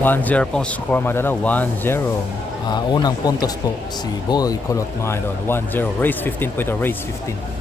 1-0 pong score madala, 1-0. Unang puntos po si Boy Kulot mga idol. 1-0. Race 15 po ito, race 15.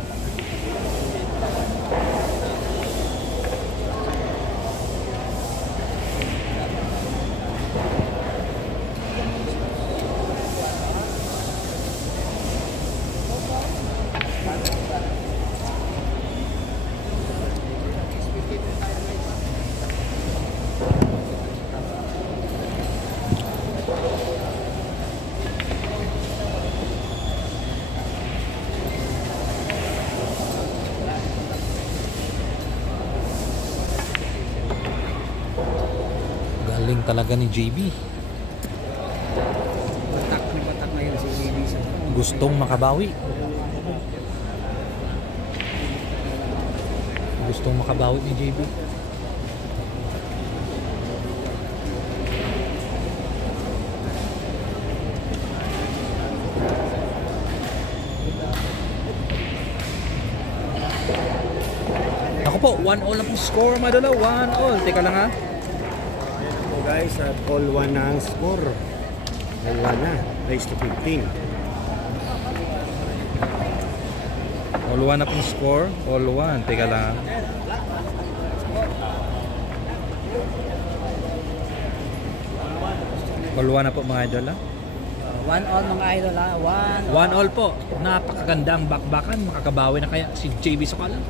Galing talaga ni JB. Batak na yun si JB. Gustong makabawi. Gustong makabawi ni JB. Ako po, 1-all na po score madala, 1-all. Teka lang ha. Guys, at all 1 na ang score. All 1 na. Race to 15. All 1 na pong score. All 1. Teka lang. All 1 na po mga idol ha. 1-all mga idol ha. 1-all po. Napakagandang bakbakan. Makakabawi na kaya si JB Sokala.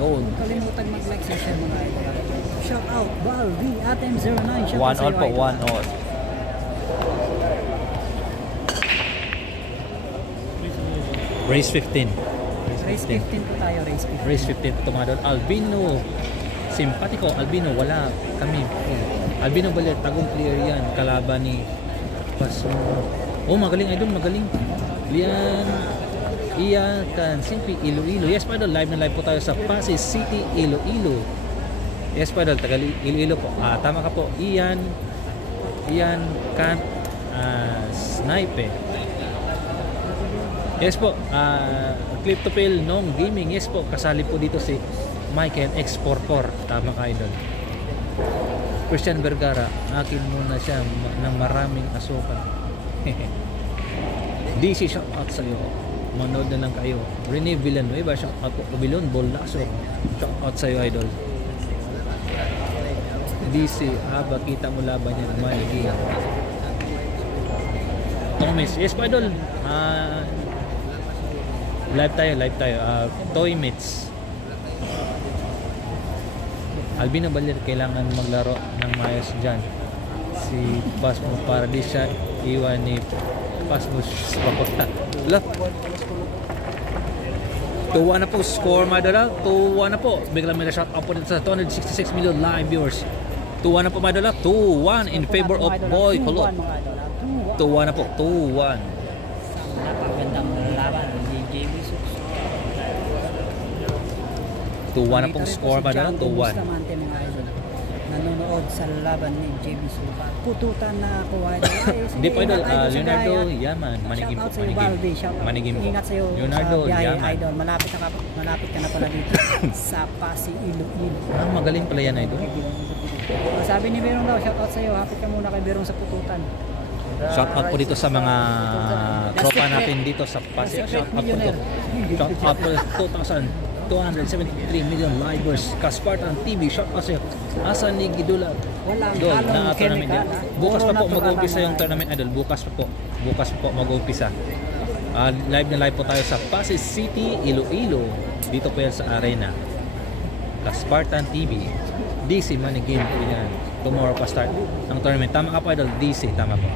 Yun. Kalimutan mag-like sa share mga idol. Shout out Baldi ATM09. 1-all po. 1-all. Race 15. Race 15 po tayo. Race 15 po mga idol. Albino. Simpatiko. Albino. Wala kami. Albino Balet. Tagong clear yan. Kalaban ni Paso. Oh magaling idol. Magaling. Ian Kansimpi Iloilo. Yes pa idol, live na live po tayo sa Pasay City, Iloilo. Yes pa idol, taga Iloilo po. Tama ka po. Ian Kan Snipe. Yes po. Clip to Pill Nong Gaming. Yes po, kasali po dito si Michael X44. Tama ka idol. Christian Vergara, akin muna siya ng maraming asukal. DC shout out sa iyo. Manood na lang kayo. Rene Villanueva, shout out po. Ubilon, Bolaso, shout out sa'yo idol. DC, kita mo laban yan. Maligi. Thomas, yes po idol. Live tayo. Toy Mates. Albino Balir, kailangan maglaro ng mayos dyan. Si Pasmo, para di siya iwan ni Pasmo papunta. Look. 2-1 na po score madala. 2-1 na po. Biglang may na-shout out po dito sa 266 million live viewers. 2-1 na po madala. 2-1 in favor of Boy Kulot. 2-1 na po. 2-1. Napakagandang laban ni JB. 2-1 na pong score madala. 2-1. Nanonood sa laban ni JB Supa. Pututan na ako idol. Hindi po idol. Leonardo Yaman. Manigim po. Manigim po. Ingat sa'yo Leonardo Yaman. Idol. Malapit ka na pala dito sa Pasay, Iloilo. Magaling pala yan idol. Sabi ni Berong daw, shout out sa'yo. Hapit ka muna kay Berong sa pututan. Shout out po dito sa mga tropa natin dito sa Pasay. Shout out po to. Shout out po 273 million livers. Kaspartan TV, shout out sa'yo. Asa ni Gidula. Idol, na tournament. Bukas pa po mag-uumpisa yung tournament idol. Bukas pa po mag-uumpisa. Live na live po tayo sa Pasay City, Iloilo. Dito po yan sa arena. Kaspartan TV. DC Manigin po yan. Tomorrow pa start ang tournament. Tama ka po idol. DC, tama po.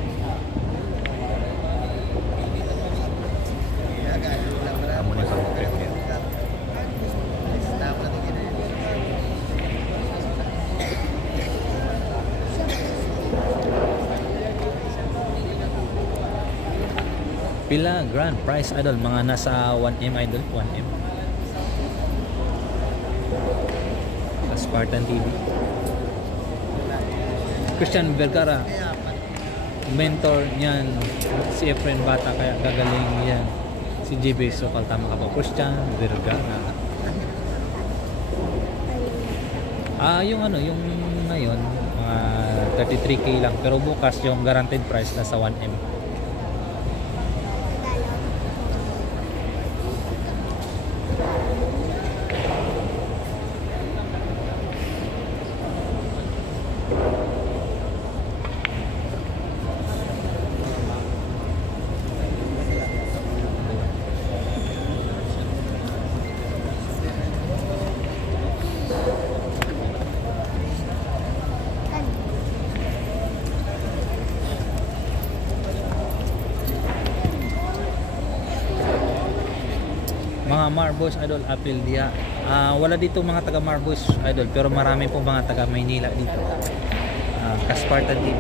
Pila grand prize idol, mga nasa 1M idol, 1M. Spartan TV. Christian Vergara, mentor niyan si Efren Bata, kaya gagaling yan si JB Sokal. Tama ka po, Christian Vergara. Yung ano, yung ngayon mga 33k lang, pero bukas yung guaranteed price nasa 1M. Mga Marboys Idol Apil dia. Wala dito mga taga Marboys Idol, pero marami po mga taga Maynila dito. Kaspartan TV.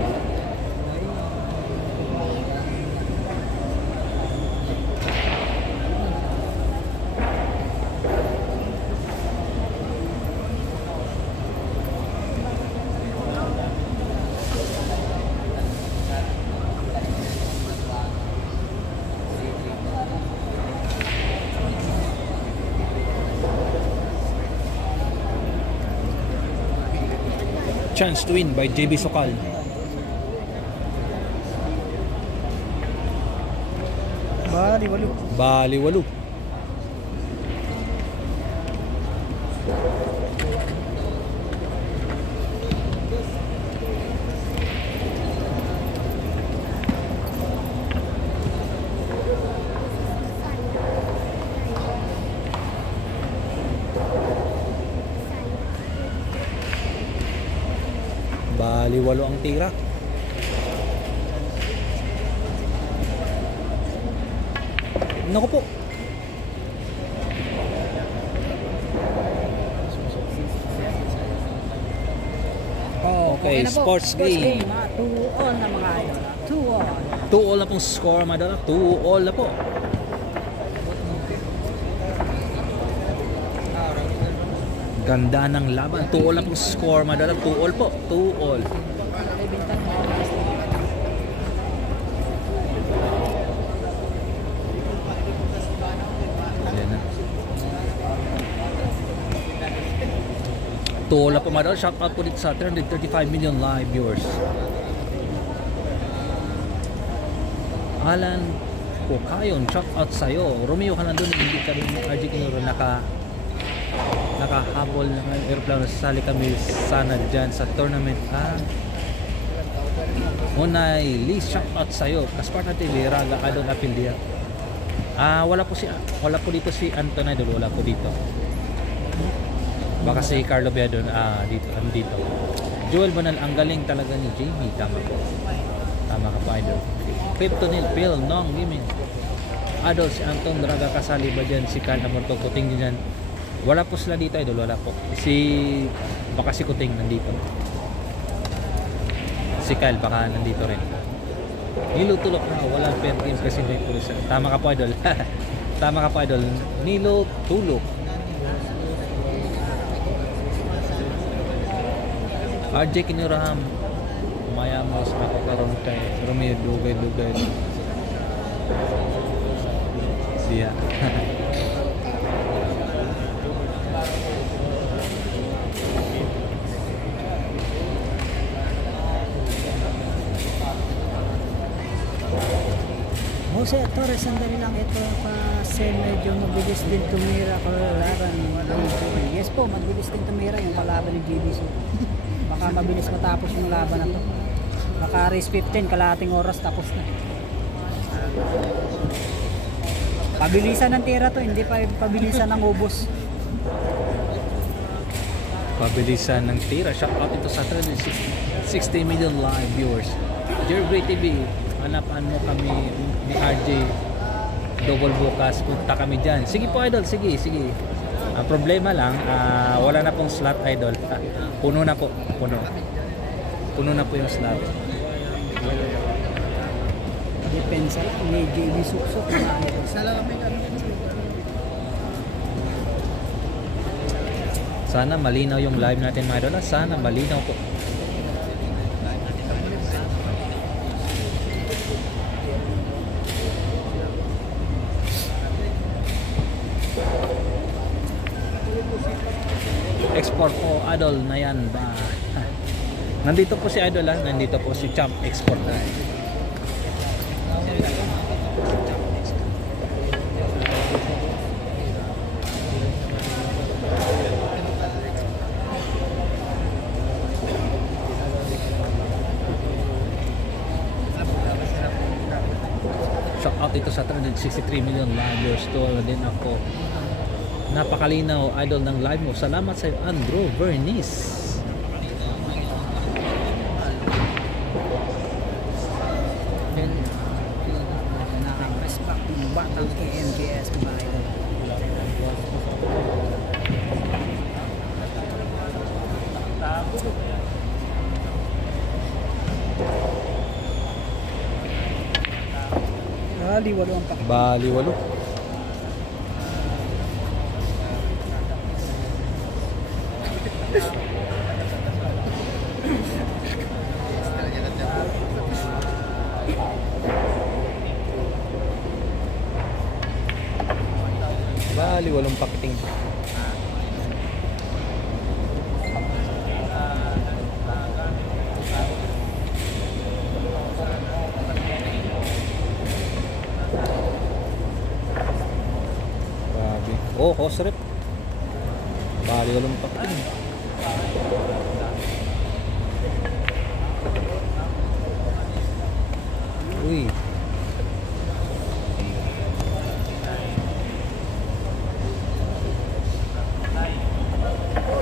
Chance to win by JB Sokal. Baliwalo. Baliwalo. Baliwalo ang tira. Naku po. Okay, na po. sports game. 2-all na mga idol. 2-all. 2-all na pong score, madala. 2-all na po. Ganda ng laban. 2-all na pong score, madala. 2-all po. 2-all. Ayan na. 2-all na po, madala. Shout out po dito sa 335 million live viewers. Alan Pukayon, shout out sa'yo. Romeo ka nandun, hindi ka rin RG Kinuro nakahabol ng aeroplano. Sasali kami sana dyan sa tournament. Unay Lee, shout out sa'yo. Kaspartan TV, Raga, Adon Apildia. Wala po dito si Anton Idol, wala po dito. Baka si Carlo Biadon dito. Joel Banal, ang galing talaga ni Jamie. Tama po. Tama ka pa, Idol. Kryptonil, Phil, Nong, Gaming. Adol, si Anton Draga kasali ba dyan? Si Kyle Amorto, Kuting din dyan. Wala po sila dito, Idol. Wala po. Baka si Kuting nandito. Si Kyle baka nandito rin. Nilo Tulok na. Walang pen team kasi may pulis. Tama ka po, Idol. Tama ka po, Idol. Nilo Tulok. RJ Kinuraham. Mayamos ako karon kay Romeo dugay-dugay. Siya. Jose Torres, sandali lang ito kasi medyo mabilis din tumira kalaban ni JB. Yes po, mabilis din tumira yung kalaban ni JB. So, baka mabilis matapos yung laban na to. Baka race 15, kalahating oras tapos na. Pabilisan ng tira to, hindi pa pabilisan ng ubos. Pabilisan ng tira. Shout out ito sa 360 million live viewers. Jerry TV, hanapan mo kami ni RJ Double bukas, punta kami dyan. Sige po, Idol, sige. Ang problema lang, wala na pong slot, Idol. Puno na po. Puno na po yung slot. Depensa lang, may JB suksok na Idol. Sana malinaw yung live natin, mga Idol. Sana malinaw po. Export po, Idol, na yan ba? Nandito po si Idol ha. Nandito po si Champ Export. Shout out ito sa 363 million live viewers to din ako. Napakalinaw Idol ng live mo. Salamat sa iyo Andrew Vernice. Batang KMJS mga idol. Baliwalo ang pakita. Baliwalo. Baliwalong pakiting. Grabe. Oh, kosrep. Baliwalong pakiting. Uy.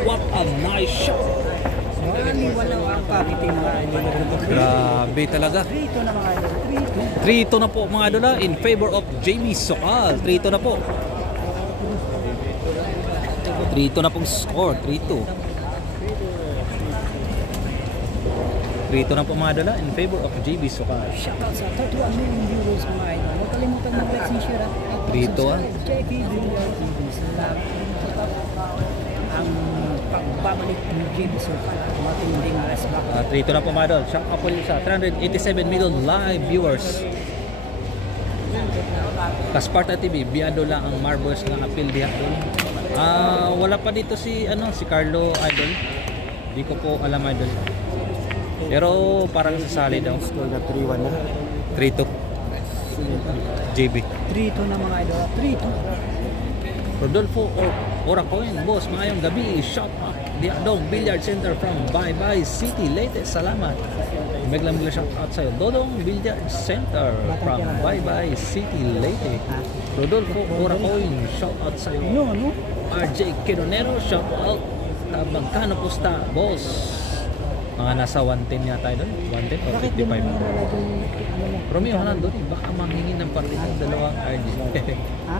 What a nice shot. Baliwalo ang pakita mga idol. Grabe talaga. 3-2 na mga idol. 3-2 na po mga idol in favor of JB Sokal. 3-2 na po. 3-2 na pong score. 3-2. 3-2 na po mga idol in favor of JB Sokal. Shoutout sa 31 million viewers mga idol. Huwag kalimutan mag-like and share at 3-2 JB Sokal. Ang pagbabalik ng JB Sokal. Matinding resback. 3-2 na po mga idol. Shout out po sa 387 million live viewers. Kasparta TV, biyado lang ang marbles ng appeal diha doon. Wala pa dito si Carlo idol. Di ko po alam idol. Pero parang sasali daw. Score na 3-1 na. 3-2. JB. 3-2 na mga idol. 3-2. Rodolfo Oracoin, boss, maayong gabi. Shout out Dodong Billiard Center from Bye City, Leyte. Salamat. Biglang shout out sa'yo. Dodong Billiard Center from Bye City, Leyte. Rodolfo Oracoin, shout out sa'yo. No. RJ Quedonero, shout out. Magkano pusta, boss? Mga nasa 110 yata doon. 110 or Bakit di mo 55. nalalagay Romeo Hernando, baka manghingi ng partida dalawang RJ. Ha?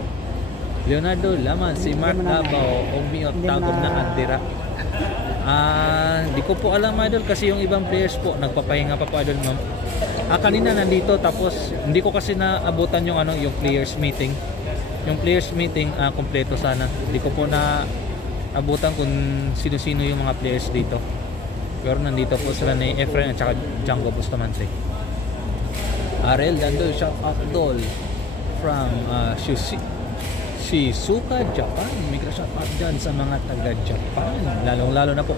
Leonardo Laman, si Mark Davao, umiot tagob na Andira. Di ko po alam idol kasi yung ibang players po nagpapahinga pa po idol ma'am. Kanina nandito tapos hindi ko kasi naabutan yung yung players meeting. Yung players meeting kompleto sana. Hindi ko po na abutan kung sino-sino yung mga players dito. Pero nandito po sila ni Efren at saka Django Bustamante. Ariel Dandoy, shout out Dol from Shizuoka, Japan. May shout out dyan sa mga taga-Japan. Lalong-lalo na po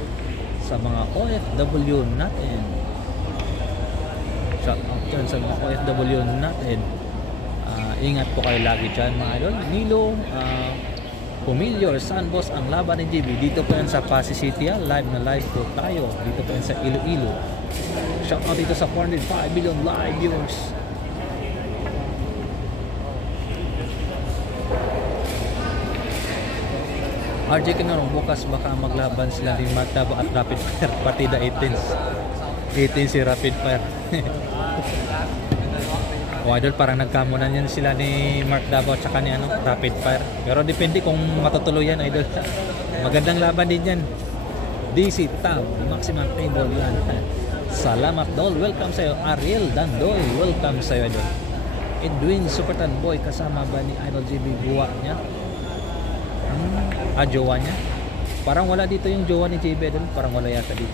sa mga OFW natin. Shout out dyan sa mga OFW natin. Ingat po kayo lagi dyan mga idol. Nilo, Pumilyor, San Boss, ang laban ni JB. Dito po yan sa Pasig City. Live na live po tayo. Dito po yan sa Iloilo. Shout out dito sa 405 million live viewers. RJ Kinarong, bukas baka maglaban sila ni Mark Davao at Rapid Fire. Partida 18 si Rapid Fire. Idol, parang nagkamunan yan sila ni Mark Davao at saka ni Rapid Fire. Pero depende kung matutuloy yan idol. Magandang laban din yan. DC Tab, maximum table yan. Salamat Dol, welcome sa'yo. Ariel Dandoy, welcome sa'yo idol. Edwin Supertan Boy, kasama ba ni Idol JB buwa niya? Jowa niya? Parang wala dito yung jowa ni JB idol. Parang wala yata dito.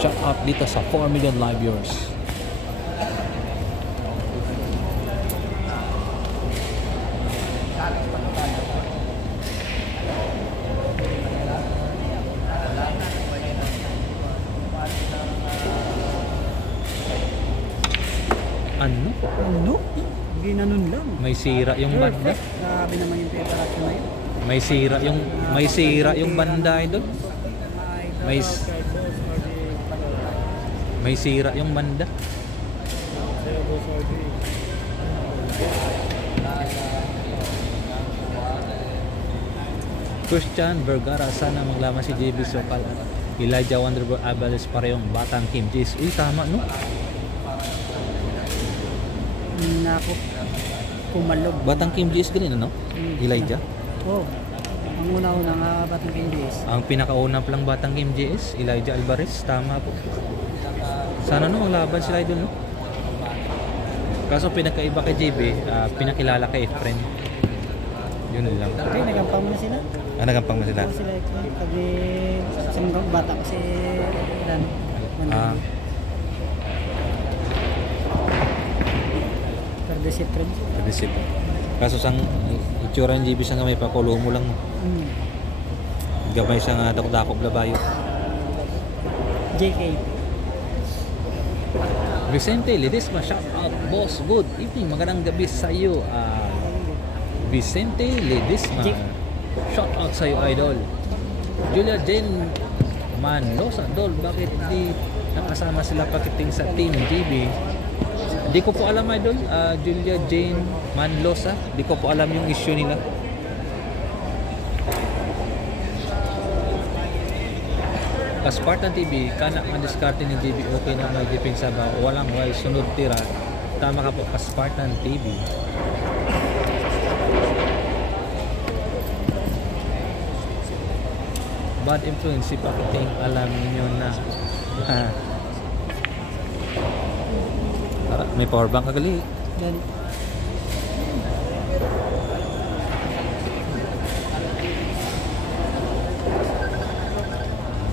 Shout out dito sa 4 million live viewers. Ano? Ginanon lang. May sira yung banda. Perfect. Grabe naman yung preparation na yun. May sira yung banda idol. May sira yung banda. Christian Vergara, sana maglaban si JB Sokal at Elijah Wonderboy Abalis parehong batang Kim Jace. Uy, tama no? Nako. Pumalog. Batang Kim Jace ganun ano? Elijah? Oh. Ang una-una nga batang Candies. Ang pinakauna palang batang Kim JS, Elijah Alvarez, tama po. Sana no maglaban sila idol no? Kaso pinakaiba kay JB, pinakilala kay Efren. Yun lang. Okay, nagampang mo na sila. Nagampang mo sila? Oo, sila Efren. Pag isang bata kasi ilan. Perde si Efren. Receipt. Kaso sang itsura ng JB sa may pakulo mo lang. Gamay sa nga dakop labayo. JK. Vicente Ledesma, shout out boss, good evening, magandang gabi sa iyo. Vicente Ledesma, shout out sa iyo idol. Julia Jane Manlosa, Dol, bakit di nakasama sila pakiting sa Team GB? Di ko po alam idol, Julia Jane Manlosa, di ko po alam yung issue nila. Spartan TV, kana ang diskarte ni JB, okay na may depensa ba? Walang way, sunod tira. Tama ka po, Spartan TV. Bad influence, si Pakiting, alam niyo na. Tara, may power bank kagali. Dan.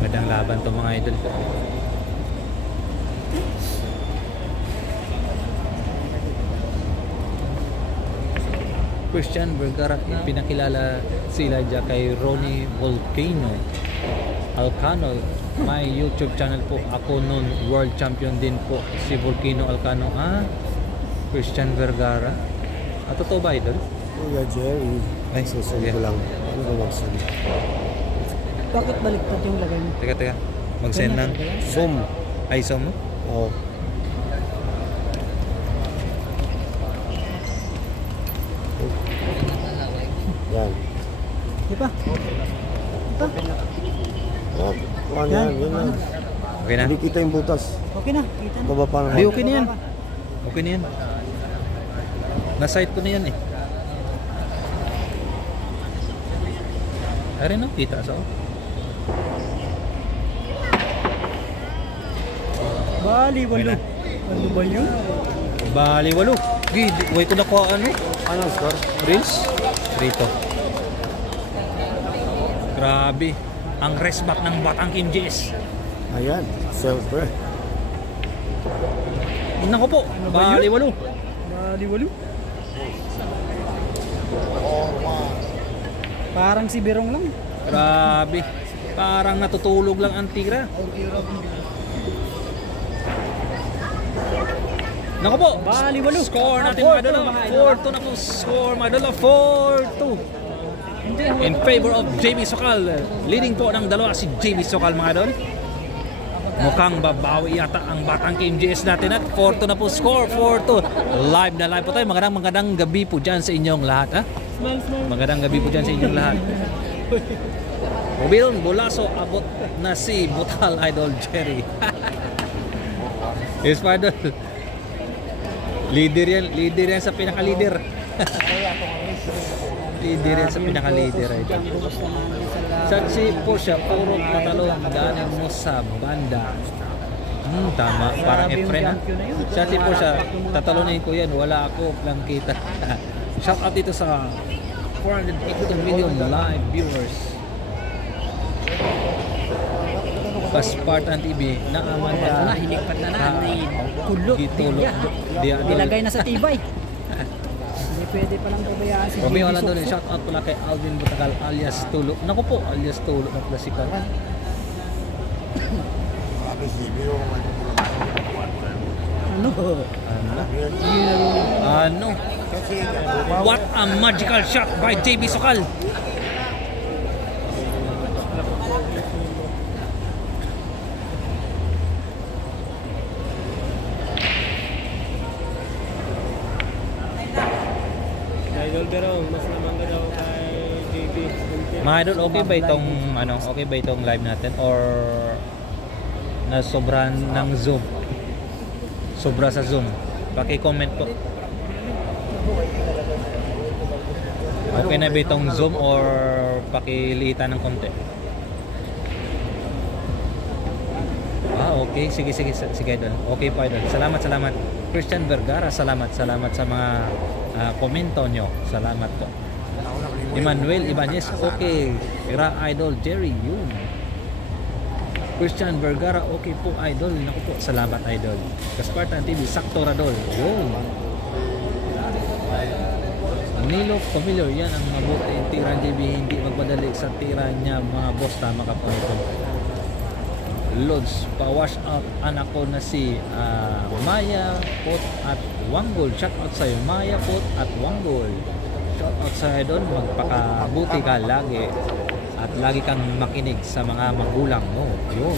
Magandang laban to mga idol. Christian Vergara, pinakilala si Elijah kay Ronnie Volcano Alcano. May YouTube channel po ako noon, world champion din po si Volcano Alcano. Christian Vergara. Totoo ba idol? Kuya Jerry. Ay, susunod ko lang. Ano ba magsunod? Bakit baliktad yung lagay mo? Teka. Mag-send ng Zoom. ay mo? Oo. Yan. Di pa? Ano yan? Yan lang. Okay na? Hindi kita yung butas. Okay na, kita na. Baba pa naman. Di, okay na yan. Okay na yan. Na-site ko na yan eh. Ay rin no, kita sa Bali, walo. Ano ba yun? Bali, walo. Way ko nakuha ano? Anong score? Reels? Rito. Grabe. Ang rest back ng batang Kim JS. Ayan. Silver. Nako po. Bali, walo. Bali, walo. Parang si Berong lang. Grabe. Parang natutulog lang ang tira. Nako po. Bali, walo. Score natin mga dala. 4-2 na po. Score mga dala. 4-2. In favor of JB Sokal. Leading po ng dalawa si JB Sokal mga dol. Mukhang babawi yata ang batang Kim JS natin at 4-2 na po score. 4-2. Live na live po tayo. Magandang gabi po dyan sa inyong lahat. Magandang gabi po dyan sa inyong lahat. Mobilon Bulaso, abot na si Butal Idol Jerry. Yes, Padol. Leader yan sa pinaka-leader. Leader yan sa pinaka-leader. Saksi po siya, puro patalon galing mo sa banda. Tama, parang Efren. Saksi po siya, tatalonin ko yan, wala ako lang kita. Shout out dito sa 482 million live viewers. Spartan TV na Amanda na, hinikpat na kulot. Gitulog. Ilagay na sa tibay. Hindi pwede palang pabayaan si Romeo JB wala doon. Sokso. Shout out pala kay Alvin Butagal alias Tulo. Naku po, alias Tulo ng klasikal. Ano? Ano? What a magical shot by JB Sokal. Idol pero mas naman ka daw kay JB. Mga idol, okay ba itong ano, okay ba itong live natin or nasobrahan ng zoom? Sobra sa zoom. Paki-comment po. Okay na ba itong zoom or pakilitan ng konti? Okay. Sige idol. Okay po idol. Salamat. Christian Vergara, salamat sa mga komento nyo. Salamat po. Emmanuel Ibanez, okay. Ira idol, Jerry, yun. Christian Vergara, okay po idol. Naku po, salamat idol. Kaspartan TV, Sakto Radol, yun. Nilo Familiar, yan ang mabuti. Tira JB, hindi magpadali sa tira niya mga boss. Tama ka po ito. Lods, pa-wash out anak ko na si Maya Pot at Wanggol. Shout out sa'yo Maya Pot at Wanggol. Shout out sa'yo doon, magpakabuti ka lagi at lagi kang makinig sa mga magulang mo. Yun.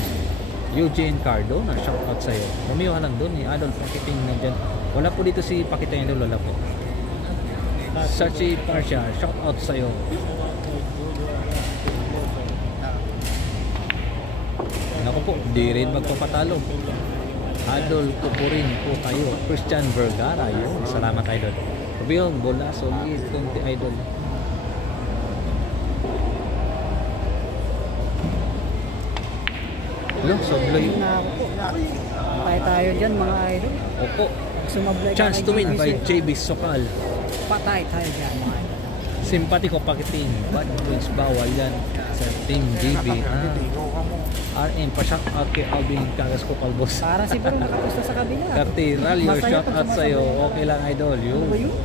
Eugene Cardona, shout out sa'yo. Lumiwa lang doon ni Adolf Pakiting na dyan. Wala po dito si Pakiting doon, wala po. Sachi Parsha, shout out sa'yo. Ako po, di rin magpapatalo. Adol ko po rin po kayo. Christian Vergara, yun. Salamat idol. Bill, bola, solid, kunti idol. Hello, sobloy. Patay tayo dyan mga idol. Opo. Sumablay ka Chance kay to win JB by JB Sokal. Patay tayo dyan mga idol. Simpati ko Pakiting. Bad points bawal yan sa Team JB. RM, pa-shout out kay Alvin Cagas ko Kalbos. Parang siguro nakapusta sa kabila. Kati, Rally, Masaya shout pag out sa'yo. Okay lang idol. Ano ba yun?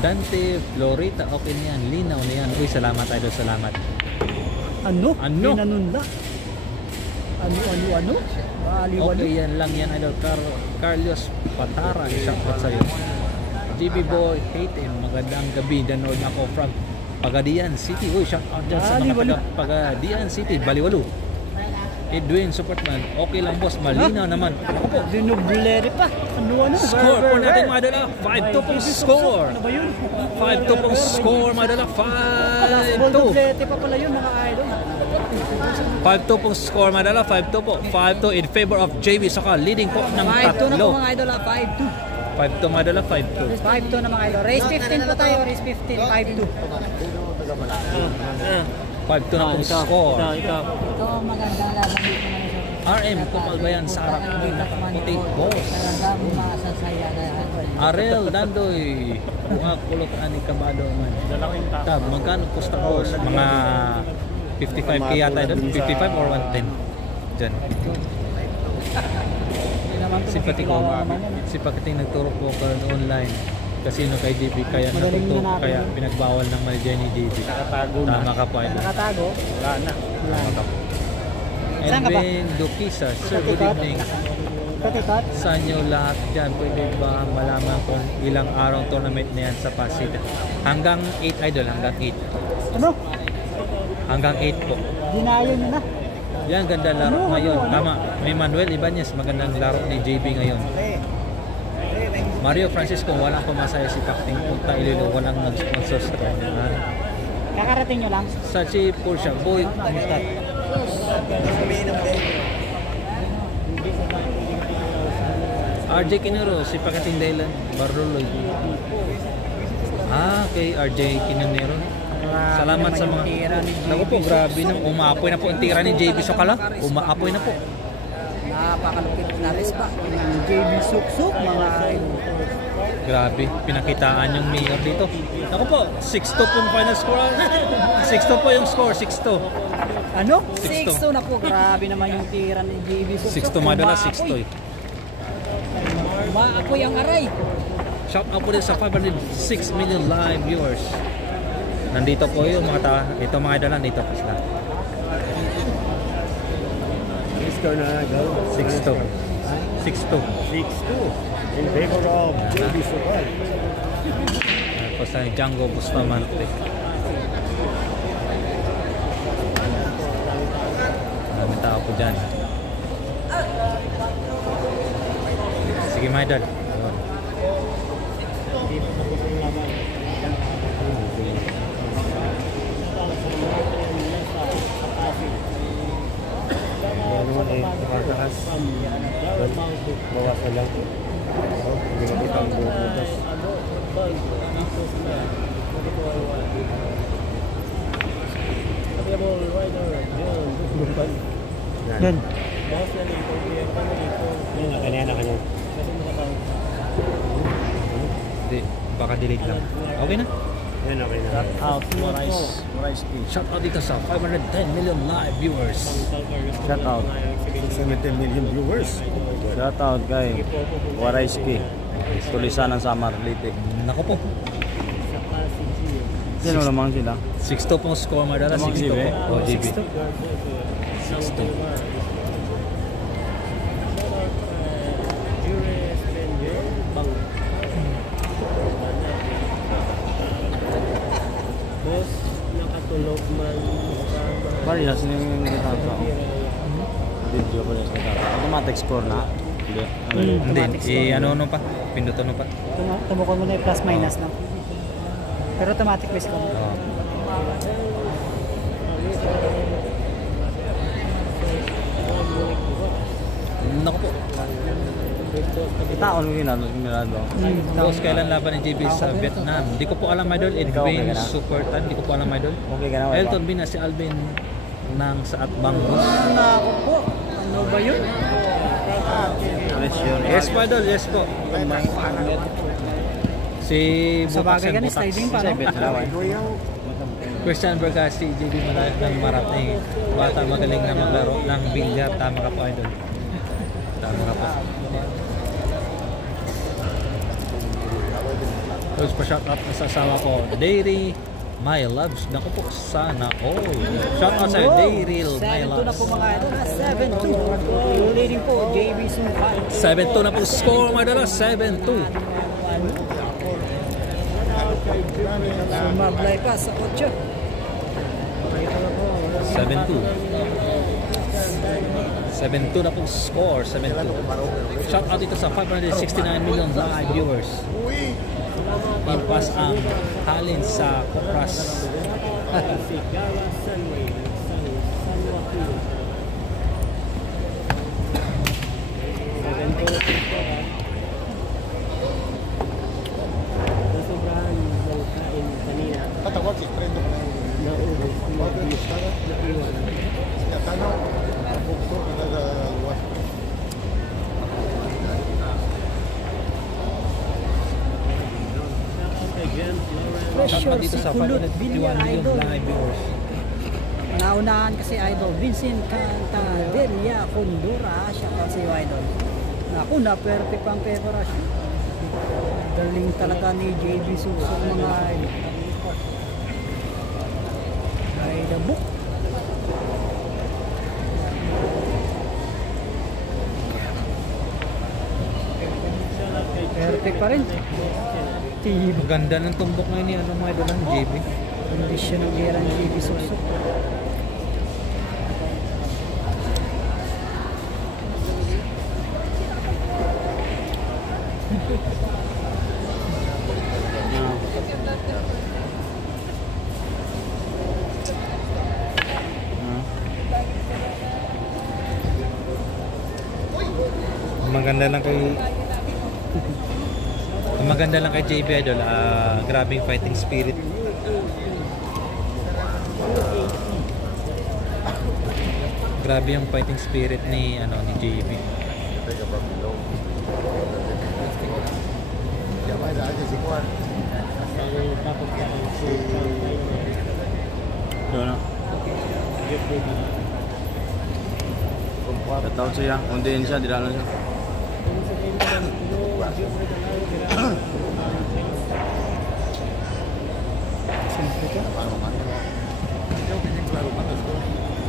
Dante, Florita, okay na yan. Linaw na yan. Uy, salamat idol, salamat. Ano? Ano? Pinanunla. Ano? Okay, yan lang yan idol. Carlos Patara, shout out sa'yo. GB Boy, hate him. Magandang gabi. Danood ako from Pagadian City. Uy, shout out dyan sa mga Pagadian City. Baliwalo. Edwin Superman, okay lang boss. Malinaw naman. Ako po. Dinublere pa. Ano? Score po natin mga dala. 5-2 pong score. Ano ba yun? 5-2 pong score mga dala. Basketball 5-2. dublete pa pala yun mga idol. 5-2 pong score mga dala. 5-2 po. 5-2 in favor of JB Sokal. Leading po ng 5-2 na po tatlo. mga idol. 5-2. 5-2 mga dala. 5-2. 5-2 na mga idol. Race 15 pa tayo. Race 15. 5-2. 5-2 na pong score. Ito magandang laban dito mga idol. RM Kupalbayan Sarap Puti Boss. Talagang masasaya na yan. Arel Dandoy. Mga kulot ani kabado man. Tab, magkano costa course? Mga 55k yata doon. 55 or 110? Diyan. Simpati nagturo po ko online. Casino kay JB kaya natuto, kaya pinagbawal ng mali Jenny JB. Tama ka po idol. Nakatago? Wala na. Saan ka ba? Edwin Dukisa, sir, good evening. Katikat? Sa inyo lahat dyan, pwede ba malaman kung ilang araw tournament na yan sa Pasig? Hanggang 8 idol, hanggang 8. Ano? Hanggang 8 po. Dinayo nyo na. Yan, ganda laro ngayon. Tama, may Manuel Ibanez, magandang laro ni JB ngayon. Mario Francisco, walang pumasaya si Captain Punta Iloilo, walang nag-sponsor sa kanya. Kakarating nyo lang. Sachi Porsche, boy, Amutat. RJ Quinero, si Pakating Dailan, Barroloy. Kay RJ Quinero. Salamat sa mga... Naku po, grabe na. Umaapoy na po ang tira ni JB Sokala. Umaapoy na po. Napakalupit na respect ng JB Suksuk, mga idol. Grabe, pinakitaan yung mayor dito. Naku po, 6-2 pong final score. 6-2 po yung score, 6-2. Ano? 6-2. 6-2 na po. Grabe naman yung tira ni JB Suksuk. 6-2 madala, 6-2. Umaapoy ang aray. Shout out po din sa 506 million live viewers. Nandito po yung mga ito mga idolan dito po sila. score na Idol? 6-2. 6-2. 6-2 in favor of JB Sokol. Tapos na Django Bustamante. Maraming tao po dyan. Sige mga idol. Ayun. Ano naman eh, nakakakas. Bawas na lang. Hindi mo kitang bukas. Yan. Kanya. Hindi, baka delete lang. Okay na? Yan, okay na. Out Morais Key. Shout out dito sa 510 million live viewers. Shout out. 610 million viewers. Shout out kay Morais Key. Tulisan ng Samar Leyte. Naku po. Sino lamang sila? 6-2 pong score madala. Lamang 6-2 GB. po. Oh, GB. 6-2. Boss, nakatulog man sa Parehas yung nakita. Video ko lang sa automatic score na. Hindi. Hindi, ano pa? Pindutan pa. Tumukon mo na yung plus minus lang. Pero automatic base ko. Oh. Naku po. Itaon ko ginado. Boss, kailan laban ni JB sa Vietnam? Hindi ko po alam, idol. Ikaw, okay Edwin ka na? Supertan. Hindi ko po alam, idol. Okay ka na ba? Elton Bina, si Alvin ng sa Atbangos. Ako po. Ano ba yun? Yes po, idol. Yes po. Si Sa bagay Butasan ka ni Butax. sliding pa, no? Christian Bergas, si JB Malayak ng Marating. Bata magaling na maglaro ng bilyar. Tama ka po, idol. Tama ka po. Tapos pa-shout out na sa asawa ko, Dairy My Loves. Naku po, sana all. Shout out sa Dairy My 7-2 na po Loves. mga idol. 7-2. Leading po, JB Sungkay. 7-2 na po score, mga dala. 7-2. Sumablay pa sa 8. 7-2. 7-2 na po score. 7-2. Shout out dito sa 569 million live viewers. Impas ang halin sa Kopras. Sigara Sunway San Joaquin. 7-2 nasobrahan ng kain kanina. Patawag si Prendo ka na yung Naubos. Naiwan. tanaw. Bukto ka na luwas. Shout out dito sa 551 million live viewers. Naunahan kasi idol, Vincent Cantaderia Condura, siya pa si idol. Naku, na-perfect pang preparasyon. Darling talaga ni JB Susok mga idol. By the book. Perfect pa rin. Tibo. Ang ganda ng tumbok ngayon ni ano mga idol ng JB. Kondisyon ng gera ni JB Susok. Maganda lang kay maganda lang kay JB idol, grabing fighting spirit. Grabe yung fighting spirit ni ano ni JB. Llamay na aja si Juan. Yun na. Tatawag siya. Undiin siya, dila lang siya.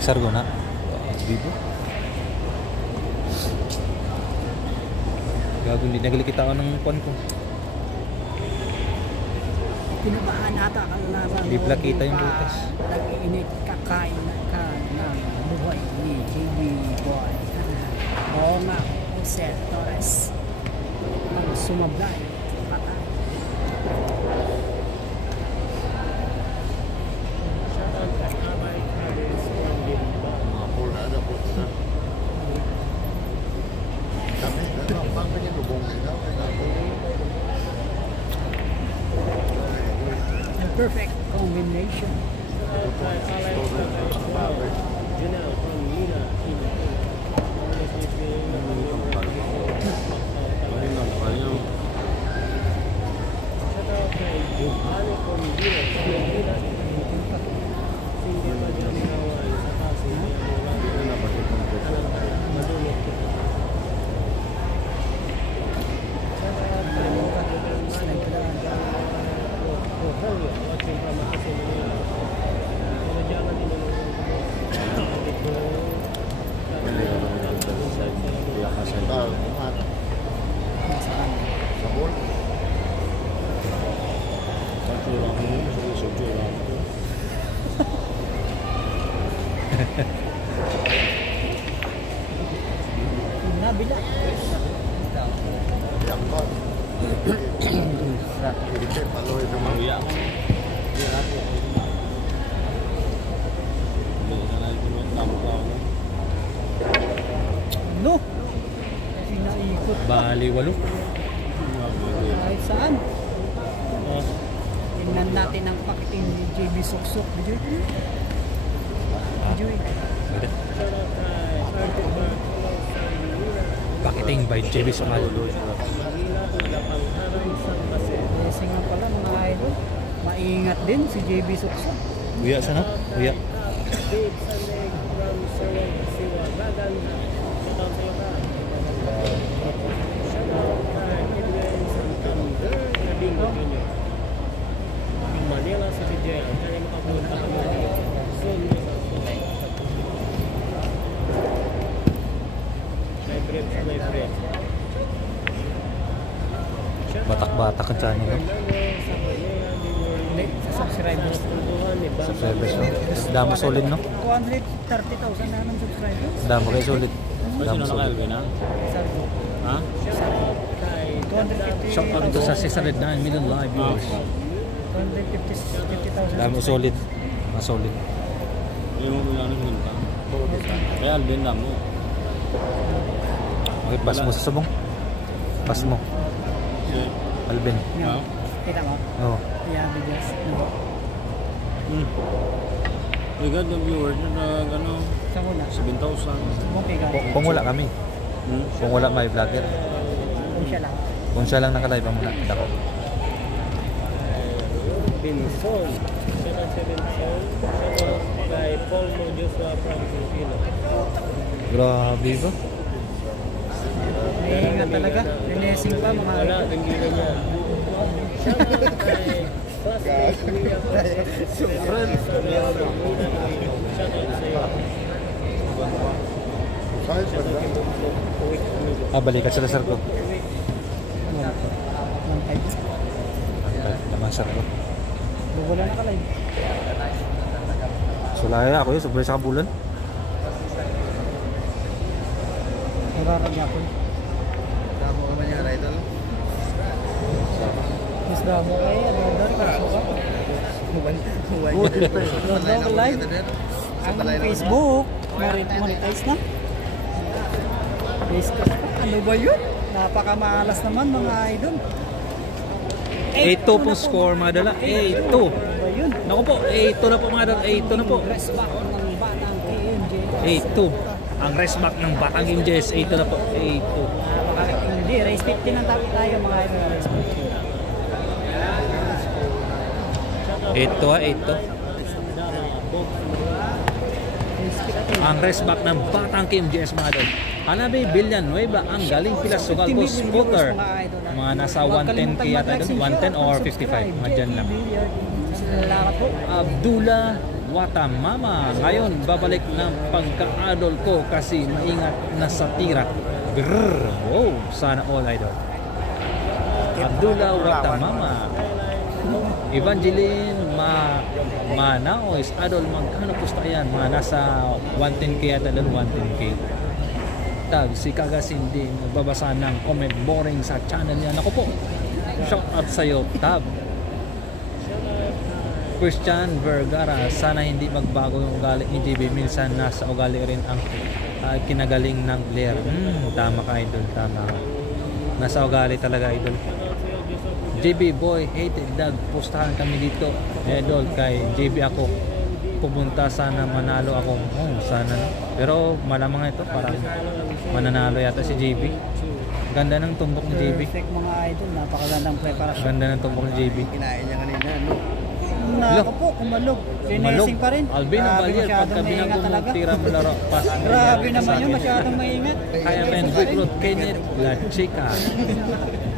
Sargo na. Vivo. Gago, hindi nagalikita ako ng kwan ko. Pinabahan nata kalalaban. Hindi pala kita yung butas. Nag-iinit kakain na ka ng buhay ni JB Boy. Oo nga, Jose Torres. Ang sumablay. Patay. Mga pool na ada po na. Kami, pang ganyan lubong ikaw. The perfect combination. Sa pool. Nabila. Yang ba? Hindi paloy sa mga. No. Sinaikot. Bali, 8. Kahit saan. Tingnan natin ang pakiting ni JB Soksok. Bijoy. Bijoy. Pakiting by JB Somal. Blessing nga pala mga idol. Maingat din si JB Soksok. Uya sana? Uya. Manila City Jail. Kaya makapunta ka mo. Soon. Library sa library. Batak-batak ang channel, no? Hindi, sa subscribers. Subscribers, no? Damo solid, no? 230,000 na ng subscribers. Damo kayo solid. Sino Damo solid. nakalagay na? Sabi. Ha? 250,000. Shout out to sa 609 million live viewers. 250,000. Damo solid. Mas solid. Hindi mo bilano sinunta. Kaya Alvin lang mo. Okay, pass mo sa subong. Pass mo. Alvin. Yan. Kita mo? Oo. Yeah, videos. No. Agad ng viewers na gano'n. Sa muna. 7,000. Okay ka. Kung wala kami. Kung wala may vlogger. Kung siya lang. Kung siya lang nakalive ang muna. Dako. Binson. Shout out sa Binson. Shout out kay Paul Mo Joshua from Filipino. Grabe ba? Maingat talaga. Blessing pa mga Wala, tinggilan niya. Shout out kay classmate Kuya ko. Shout out sa iyo. Saan Shout out kay Binson. Uwi kami. Balikan sila sir ko. One time. Naman sir ko. Wala na ka live. Sulaya ako yun. Sobrang sa kabulan. Nararagya ko. Damo ka man yung idol? Mas bravo kayo. Dari ka suka. Load ka live. Ang Facebook. Monetize na. Facebook. Ano ba yun? Napakamalas naman mga idol. 8-2 pong score mga dala. 8-2. Ano ba yun? Naku po, 8-2 na po mga dala. 8-2 na po. Rest back ng batang KMJ. 8-2. Ang rest back ng Batang Injes. 8-2 na po. 8-2. Hindi, race 15 ang tabi tayo mga idol. Race 8-2 ha, 8-2. Ang rest back ng Batang KMJS mga dala. Hanabi Villanueva ang galing Pilas Sugalco scooter. Mga nasa 110 kaya tayo doon. 110 or 55. Mga dyan lang. Salamat po. Abdullah Watamama. Ngayon, babalik ng pagka-adol ko kasi maingat na sa tira. Grrr. Wow, sana all idol. Abdullah Watamama. Evangeline Manaois. Idol, magkano pusta yan? Mga nasa 110k yata doon, 110k. Tab, si Kagasindi nagbabasa ng comment boring sa channel niya. Naku po, shout out sa'yo, Tab. Christian Vergara, sana hindi magbago yung ugali ni JB. Minsan nasa ugali rin ang kinagaling ng player. Tama ka, idol, tama ka. Nasa ugali talaga, idol. JB boy, hated dog. Pustahan kami dito, idol, kay JB ako. Pumunta, sana manalo ako. Sana. Pero malamang ito, parang mananalo yata si JB. Ganda ng tumbok ni JB. Perfect mga idol, napakagandang preparasyon. Ganda ng tumbok ni JB. Kinain niya kanina, no? Nako po, kumalog. Finishing pa rin. Albino Grabe, Balier, masyadong pagka maingat binagong talaga. tira mo laro, pass. Grabe naman yun, masyadong maingat. Kaya men, recruit Kenneth La Chica.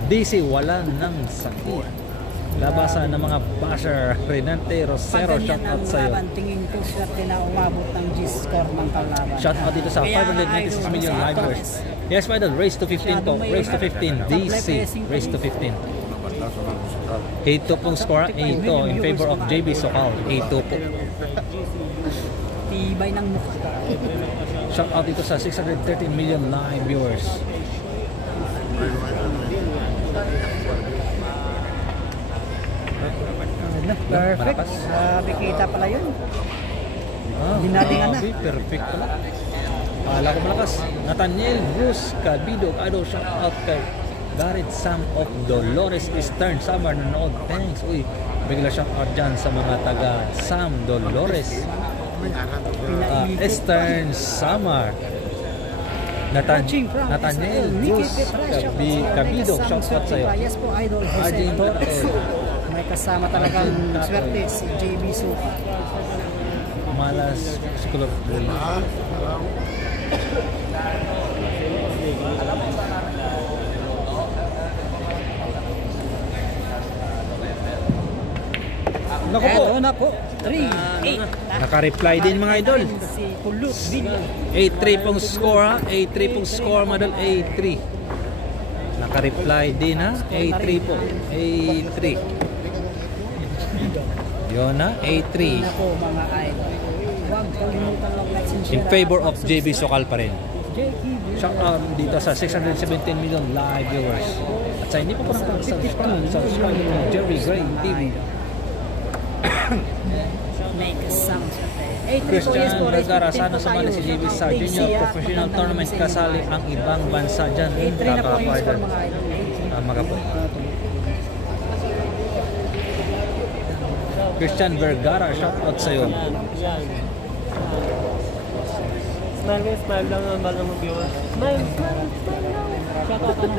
DC, wala nang sakit. Labasan ng mga basher. Renante Rosero, Pag shout ganyan out ang sa'yo. laban, tingin ko swerte na umabot ng G-score ng kalaban. Shout out dito sa Kaya, 596 idol, million si live viewers. Torres. Yes, my idol, race to 15 po. Masyadong Race to 15. DC, race to 15. 8-2 pong score. 8-2 in favor of JB Sokal. 8-2 po. Tibay ng mukha. Shout out dito sa 613 million live viewers. Perfect. Malakas. Grabe, kita pala yun. Dinatingan na. Perfect pala. Kala ko malakas. Nathaniel Bruce Cabido. Idol, shout out kay Garrett Sam of Dolores Eastern Samar. Nanood. Thanks. Uy, bigla shout out dyan sa mga taga Sam Dolores. Eastern Samar. Nathaniel Bruce Cabido. Shout out sa'yo. Yes po, idol. Jose Arjun Torres. Torres. May kasama talagang swerte si JB Suka. Malas School of Bull. Naku po. Eto na po. 3-8. Naka-reply din mga idol. Si Kulot Video. 8-3 pong score ha. 8-3 pong score mga idol. 8-3. Naka-reply din ha. 8-3 po. 8-3. Yun ha. 8-3. Na po mga idol. Huwag kalimutan lang like and share. In favor of JB Sokal pa rin. JB. Shout out dito sa 617 million live viewers. At sa hindi pa parang subscribe to Jerry Gray TV. Make a sound. Christian Vergara, sana sumali si JB sa Junior Professional Tournament kasali ang ibang bansa dyan. 8-3 na po yung score mga idol. Tama ka po. Christian Vergara, shout out sa'yo. Yan. Smile kayo, smile lang ang balang mga viewers. Smile, smile, smile lang. Shout out na.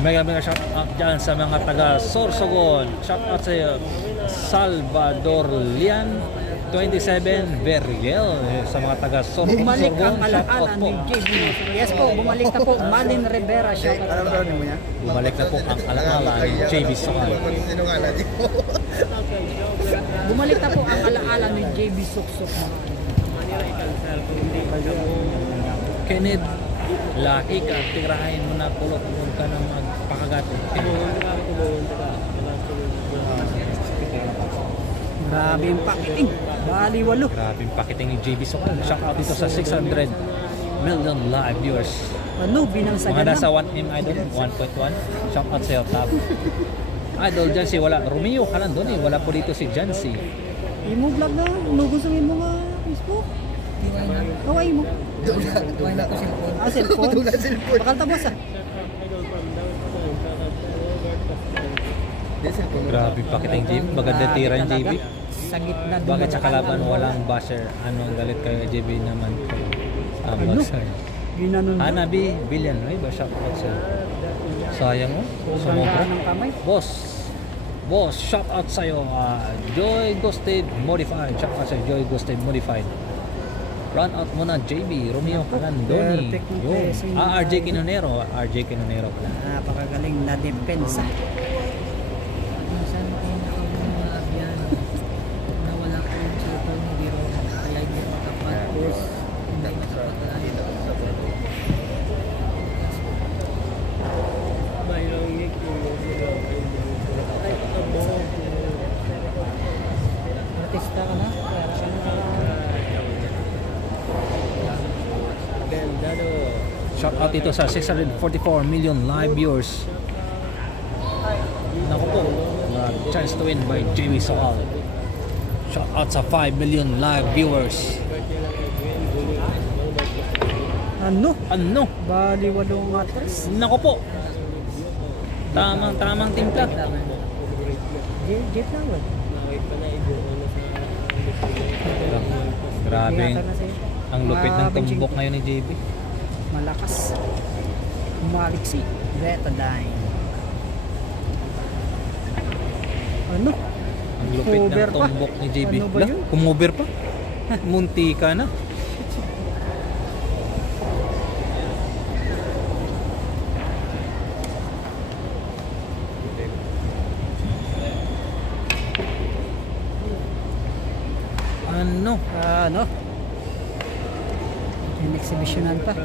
Mega shout out dyan sa mga taga Sorsogon. Shout out sa'yo. Salvador Lian 27 Beriel sa mga taga Sorsogon. Bumalik ang Shout out alaala po. ni JB. Yes po, bumalik na po. Malin Rivera, shout out. Bumalik na po ang alaala ni JB Sokal. Bumalik na po ang alaala ni JB Suksok. Kenneth, laki ka, tirahin mo na pulot mo ka na magpakagat. Grabe yung pakiting. Bali 8. Grabe yung pakiting ni JB Sokal. Shout out dito sa 600 million live viewers. Ano, binang sa Mga nasa ganang. 1M idol, 1.1. Shout out sa'yo, Tab. Idol, Jancy, wala. Romeo ka lang doon eh. Wala po dito si Jancy. Imo vlog na, nugusungin mo nga Facebook. Kaway mo. Kaway na ko cellphone. Ah, cellphone? Bakal tabos ah. Grabe yung pakiting JB. Maganda tira yung JB. Sa gitna. Bakit sa kalaban walang basher? Ano ang galit kay JB naman? Ginanon mo. Hanabi, Billion, ay ba? Shout out sa'yo. Sayang mo. Sumobra. ng kamay. Boss, shout out sa'yo. Joy Ghosted Modified. Shout out sa'yo, Joy Ghosted Modified. Run out muna, JB. Romeo Calandoni. Perfect na Yun. pressing. RJ Quinonero. RJ Quinonero pala. Napakagaling na depensa. Minsan pinakabuhat yan na wala ko yung cellphone ni Biro kaya hindi makapatos. Hindi out dito sa 644 million live viewers. Naku po, chance to win by JB Sokal. Shout out sa 5 million live viewers. Ano? Bali 8 atres. Naku po, tamang timpla. Jet lang wala. Grabe, Ingatan na sa'yo. ang lupit ng tumbok ngayon ni JB. Malakas. Maliksi. Betadine. Ano? Ang lupit ng Cover pa. tumbok ni JB. Ano ba Lah, yun? kumover pa. Munti ka na. Ano? Yung exhibitionan pa.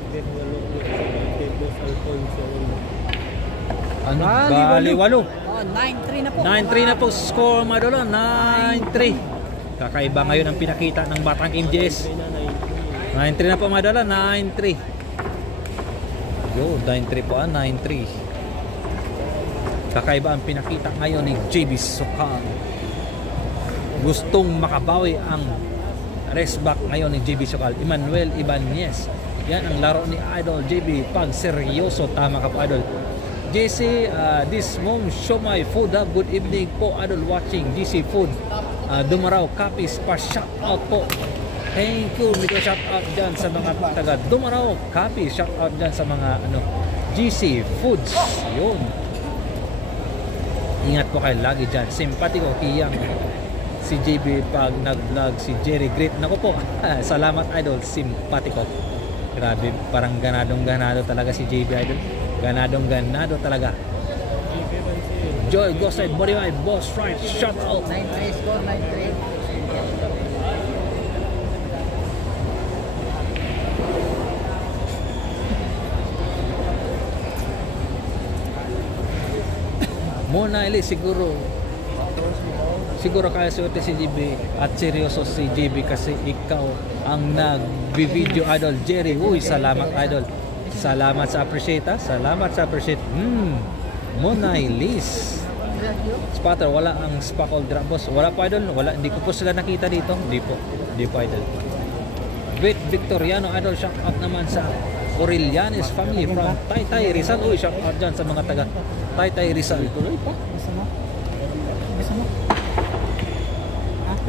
Ano? Bali, Bali 8. Oh, 9-3 na po. 9-3 na po score, Madolo. 9-3. Kakaiba ngayon ang pinakita ng Batang MJS. 9-3 na po, Madolo. 9-3. Yo, 9-3 po, 9-3. Kakaiba ang pinakita ngayon ni JB Sokal. Gustong makabawi ang rest back ngayon ni JB Sokal. Emmanuel Ibanez. Yan ang laro ni Idol JB. Pag seryoso, tama ka po, Idol. JC, this mom show my food. Good evening po, Idol, watching GC Food. Dumaraw, copies pa, shout out po. Thank you, Mika, shout out dyan sa mga taga Dumaraw, copies, shout out dyan sa mga GC Foods. Yun. Ingat po kayo lagi dyan. Simpatiko, kiyang si JB pag nag-vlog, si Jerry Great. Naku po, salamat, Idol, simpatiko. Grabe, parang ganadong-ganado talaga si JB, Idol. Ganadong-ganado talaga. Joy Gosay, body my boss right, shout out. 9-3 score, 9-3. Mona Eli, siguro kaya suwerte si JB at seryoso si JB kasi ikaw ang nag-video, Idol Jerry. Uy, salamat, Idol. Salamat sa appreciate, ha? Salamat sa appreciate. Mona Elis. Spatter, wala ang spackle drop, boss. Wala pa, Idol. Wala, hindi ko po sila nakita dito. Hindi po, Idol. Wait, Victoriano, Idol, shout out naman sa Orillanes family from Taytay Rizal. Uy, shout out dyan sa mga taga Taytay Rizal. Tuloy pa. Gusto mo?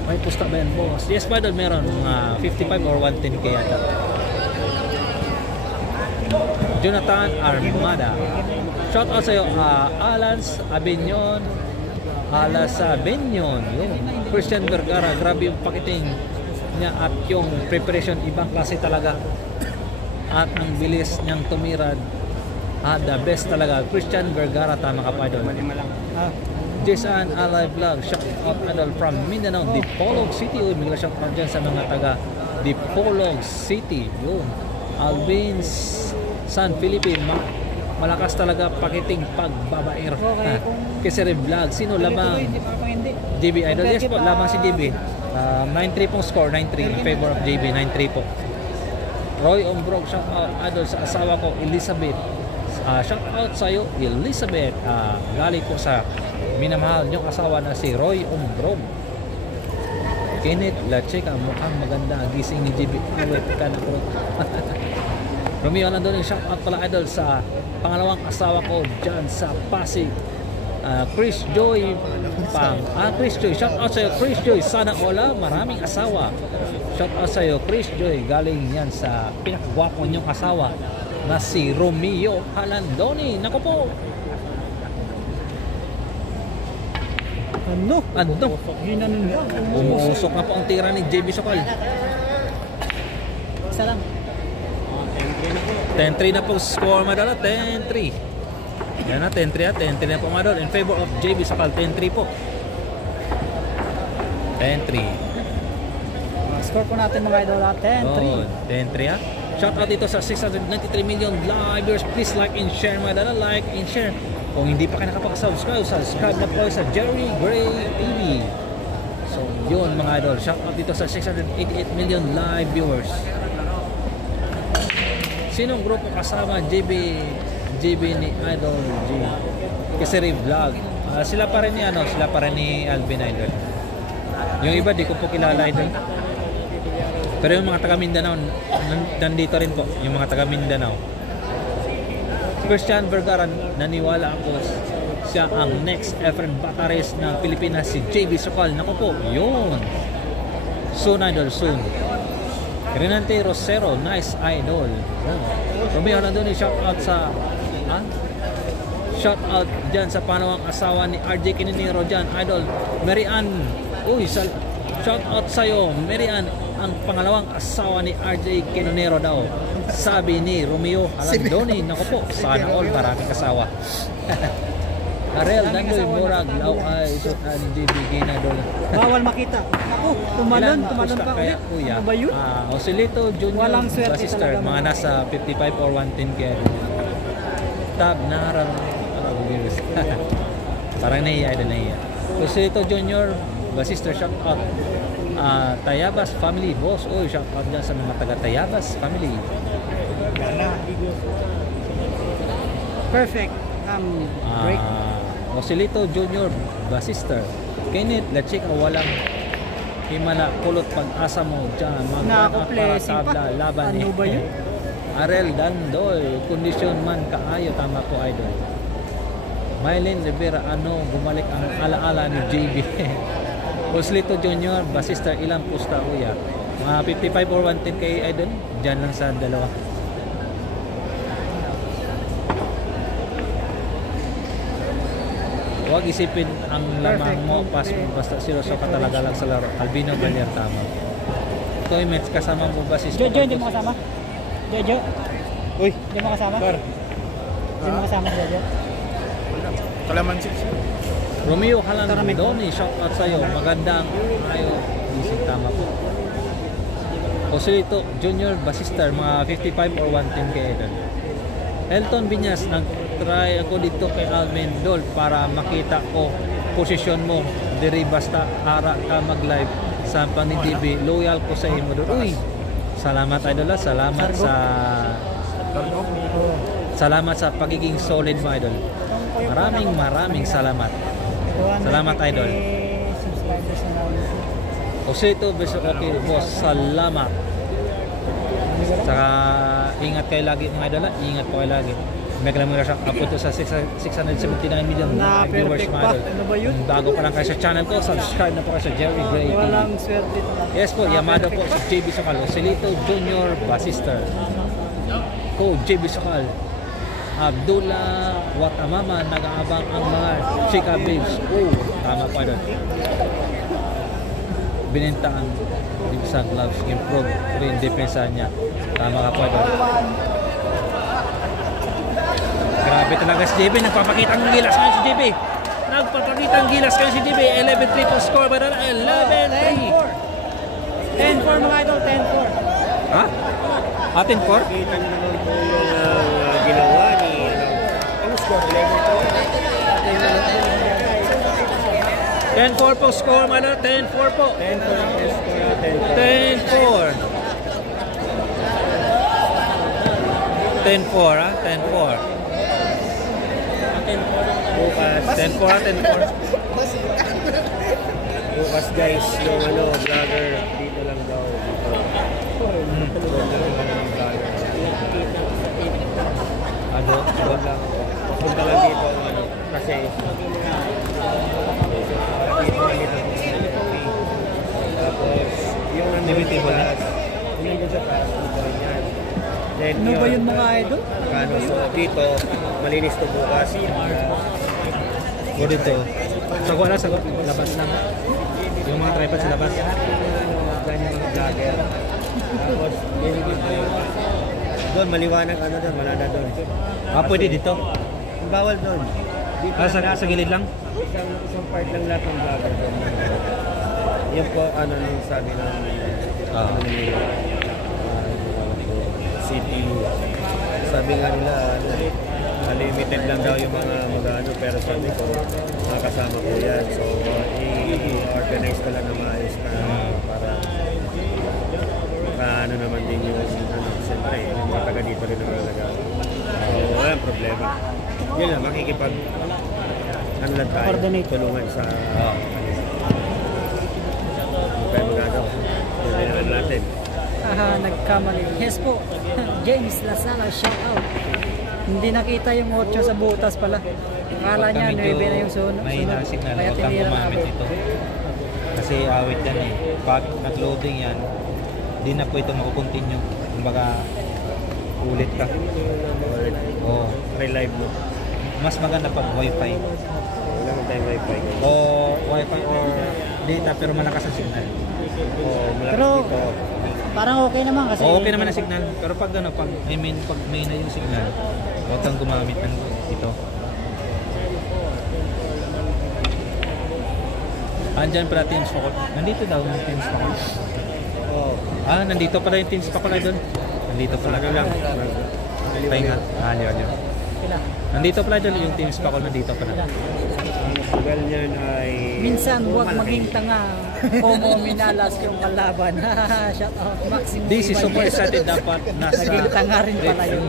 May pusta ba yan, boss? Yes, Idol, meron mga 55 or 110k yata. Jonathan Armada. Shout out sa'yo, Alans Abenyon. Yun. Christian Vergara, grabe yung pakiting niya at yung preparation, ibang klase talaga. At ang bilis niyang tumirad. The best talaga. Christian Vergara, tama ka pa, Idol. Jason Alive Vlog, shout out, Idol, from Mindanao, Dipolog City. Uy, may shout out dyan sa mga taga Dipolog City. Yun. Alvin San Felipe, malakas talaga pakiting pagbabair. Kasi Vlog, sino lamang? JB, Idol. Yes po, lamang si JB. 9-3 pong score, 9-3 in favor of JB, 9-3 po. Roy Ombrog, shout out, Idol, sa asawa ko, Elizabeth. Shout out sa iyo, Elizabeth. Galing po sa minamahal niyong asawa na si Roy Ombrog. Kenneth Lacheca, mukhang maganda ang gising ni JB. Awit ka na po. Romeo Landon, shout out pala, Idol, sa pangalawang asawa ko dyan sa Pasig. Chris Joy Chris Joy, shout out sa iyo, Chris Joy. Sana ola, maraming asawa. Shout out sa iyo, Chris Joy. Galing yan sa pinakagwapo niyong asawa na si Romeo Halandoni. Nako po. Ano? Umusok na po ang tira ni JB Sokal. Isa lang. 10-3 na po score, Madol. 10-3. Yan na, 10-3 at 10-3 na po, Madol. In favor of JB Sokal, 10-3 po. 10-3. Score po natin, mga idol, 10-3. 10-3 ha. Shout out dito sa 693 million live viewers. Please like and share, Madol. Like and share. Kung hindi pa kayo nakapag-subscribe, subscribe na po sa Jerry Gray TV. So, yun, mga idol. Shout out dito sa 688 million live viewers. Sinong grupo kasama JB ni Idol G? Kasi vlog. Sila pa rin ni Alvin Idol. Yung iba di ko po kilala Idol. Pero yung mga taga Mindanao nandito rin po, yung mga taga Mindanao. Christian Vergara, naniwala ako siya ang next Efren Batares ng Pilipinas, si JB Sokal. Naku po, yun. Soon Idol, soon. Renante Rosero, nice Idol. Romeo na doon, shout out sa shout out dyan sa panawang asawa ni RJ Kininiro dyan, Idol. Mary Ann, shout out sa'yo, Mary Ann, ang pangalawang asawa ni RJ Kininiro daw. Sabi ni Romeo Alandoni, naku po, sana all maraming asawa. Ariel, Nandoy, Murag, Law-ay, JB Ginadol. Bawal makita. Ako, tumalon pa kaya, ulit. kuya. Ano ba yun? Osilito Junior, Walang swerte Basister, talaga. mga nasa 55 or 110 kaya. Tab, naharang, parang nahiya, Osilito Junior, Basister, shout out. Tayabas Family, boss. Oy, shout out dyan sa mga taga Tayabas Family. Perfect. Break. Osilito Junior, Basister. Kenneth, la chika, walang himala, kulot pag-asa mo dyan. Nakaplessing pa. Laban Ano ba yun? Arel Dandoy, kondisyon man kaayo, tama po Idol. Mylene Rivera, bumalik ang alaala ni JB. Osilito Junior, Basister, ilang pusta kuya? Mga 55 or 110 kay Idol, dyan lang sa dalawa. Huwag isipin ang lamang mo, basta seryoso ka talaga lang sa laro. Albino Balier, tama. Toy Mets, kasama mo ba si Jojo, hindi mo kasama? Jojo? Uy, Hindi mo kasama? Kar. Hindi mo kasama si Jojo? Kalamansi. Romeo Halandoni, shout out sa'yo. Magandang ayo. Isip, tama po. Osilito Junior, Basister, mga 55 or 110 kay Edon. Elton Viñas, nag-try ako dito kay Alvin Dol para makita ko posisyon mo. Diri basta ara ka mag-live sa panitv. Loyal ko sa imo Dol. Uy, salamat Idol. Salamat sa pagiging solid mo Idol. Maraming salamat. Salamat Idol. Subscribers na lang. Osito, beso okay boss. Salamat. Saka ingat kayo lagi mga idol. Ingat po kayo lagi. May kalamang siya upload to sa 679 million Na viewers perfect mga pa. idol. Ano ba yun? Bago pa lang kayo sa channel ko, subscribe na po kayo sa Jerry Gray TV. Walang swerte talaga. Yes po, Yamado po sa JB Sokal. Osilito Junior, Basister. Ko JB Sokal. Abdullah Watamama, nag-aabang ang mga chika babes. Oh, tama pa doon. Binenta ang sa gloves, improve rin depensa niya. Tama ka pa doon. Grabe talaga si JB, nagpapakita ng gilas ngayon si JB. Nagpapakita ng gilas ngayon si JB. 11-3 po score ba doon? 11-3. 10-4 mga idol, 10-4. Ha? Atin 4? Kita nyo naman po yung ginawa ni ano score? 10-4 po score, mana 10-4 po. 10-4 ang score natin. 10-4. 10-4 ha? 10-4. Bukas, 10-4 ha? 10-4. bukas guys, yung vlogger dito lang daw. Doon lang. Punta lang dito kasi tapos yung nandito sa taas, dito rin yan. Then Ano ba yun mga idol? So dito, malinis to bukas. O dito. Sagot na, sagot. Labas lang. Yung mga tripod sa labas. Ganyan mga vlogger. Tapos, doon, maliwanag doon, wala na doon. Pwede dito. Bawal doon. Dito Sa gilid lang? isang part lang lahat ng vlogger doon. Yan po, yung sabi ng city. Sabi nga nila, limited lang daw yung mga mag-ano, pero sabi ko, makasama ko yan. So, i-organize ko lang na maayos para naman din yung siyempre, yung mga taga dito rin ang nalaga. So, walang problema. Yun lang, makikipag ano lang tayo, Coordinate. tulungan sa ano kayo magagawa. Tulungan natin. Nagkamali. Yes po. James Lasala, shout out. Hindi nakita yung 8 sa butas pala. Akala niya, 9 na yung sunod. May na-signal, Kaya huwag kang tinira na gumamit ako. ito. Kasi awit yan eh. Pag nag-loading yan, di na po ito makukontinue. Kumbaga, ulit ka. Oo. Try live mo. Mas maganda pag wifi. Wala mo tayong wifi. O wifi or data pero malakas ang signal. O malaki Pero, dito. parang okay naman kasi. O okay naman ang signal. Pero pag ano, pag may na yung signal, huwag kang gumamit ng ito. Andyan pala Teams Pakol. Nandito daw yung Teams Pakol. Oo. Nandito pala yung Teams Pakol doon. Nandito pala. Ano lang. Pahinga. Aliw. Sila. Nandito pala doon yung Teams Pakol. Nandito pala. Ang sugal niyan ay... Minsan, huwag maging tanga. Homo minalas yung kalaban. Shout out. Maximo. This is super Ibanez. excited dapat nasa... Naging tanga rin pala yun.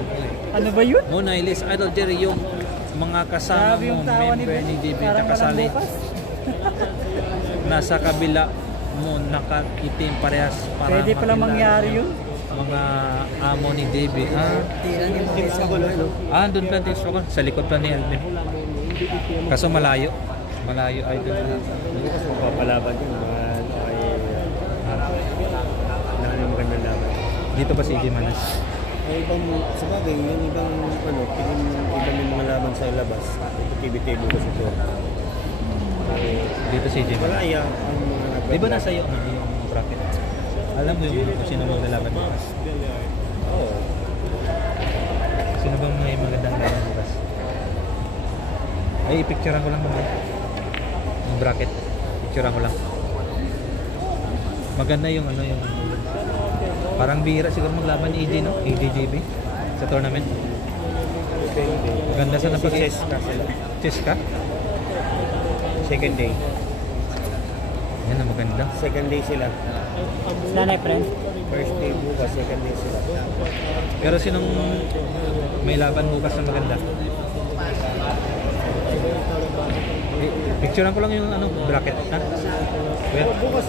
Ano ba yun? Muna, Ilis, Idol Jerry, yung mga kasama Grabe mo, yung tawa ni member ni JB Parang walang nakasali. bukas. Nasa kabila mo, nakaitim parehas para Pwede pala makilala mangyari yung mga amo ni JB. Tira ni Mauricio. Doon pa Teams Pakol. Sa likod pa ni Alvin. Kaso malayo. Malayo, Idol. Hindi kasi magpapalaban yun. Ay magandang laban. Dito pa si AJ Manas. Ay ibang, sabagay, yung ibang ano, ibang yung mga laban sa labas. TV-TV kasi ito. Dito si AJ Manas. Malaya ang mga nag- Di ba nasa iyo yung bracket? Alam mo yung kung sino maglalaban bukas? Oo. Sino bang may magandang laban bukas? Ay, picturean ko lang naman. Yung bracket. Picturean ko lang. Maganda yung ano yung... Parang bihira siguro maglaban ni AJ, no? AJJB sa tournament. Maganda sa napag- Chess ka sila. Chess ka? Second day. Yan ang maganda. Second day sila. Sila na friend. First day bukas, second day sila. Pero sinong may laban bukas na maganda? Picturean ko lang yung ano, bracket, ha? Well, Bukas,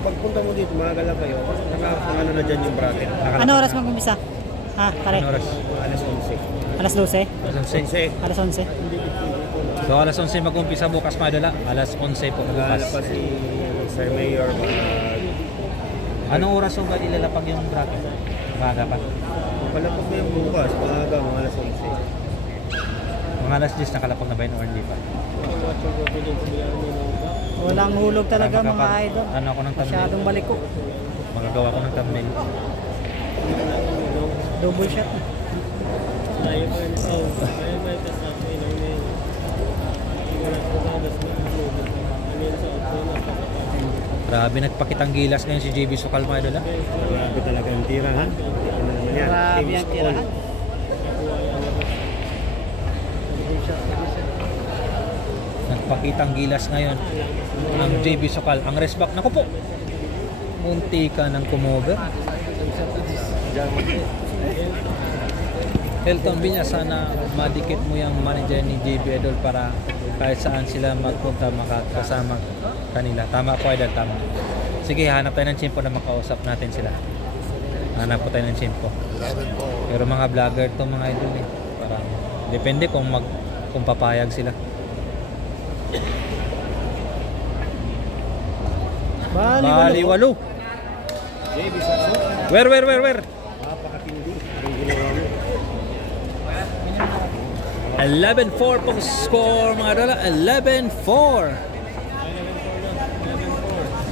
pagpunta mo dito, maaga lang kayo. Ano na dyan yung bracket. Ano oras mag-umpisa? Pare. Ano oras? Alas 11. Alas 12? Alas 11. 11. Alas 11? So alas 11 mag-umpisa bukas madala. Alas 11 po bukas. Naglalapa si Sir Mayor. Anong oras yung ilalapag yung bracket? Maaga pa. Palapag mo yung bukas, maaga, mga alas 11. Mga alas 10 nakalapag na ba yun or hindi pa? Walang hulog talaga mga Makakapag- idol. Ano ako ng thumbnail? Masyadong baliko. Magagawa ko ng thumbnail. Double shot. Tayo pa rin. Oh, tayo may kasama ko yun. Grabe, nagpakitang gilas ngayon si JB Sokal mga idol, ha? Grabe talaga yung tira, ha? Ito na naman yan. Grabe Team ang tirahan. Skull. Nagpakitang gilas ngayon ang JB Sokal. Ang rest back, naku po! Munti ka ng kumover. Elton Binya, sana madikit mo yung manager ni JB Idol para kahit saan sila magpunta makakasama kanila. Tama po Idol, tama. Sige, hanap tayo ng chimpo na makausap natin sila. Hanap po tayo ng chimpo. Pero mga vlogger to mga idol eh. Parang depende kung papayag sila. Bali walo. JB Sasso, Where? napakatindi ang ginawa mo. 11-4 po score mga idol. 11-4.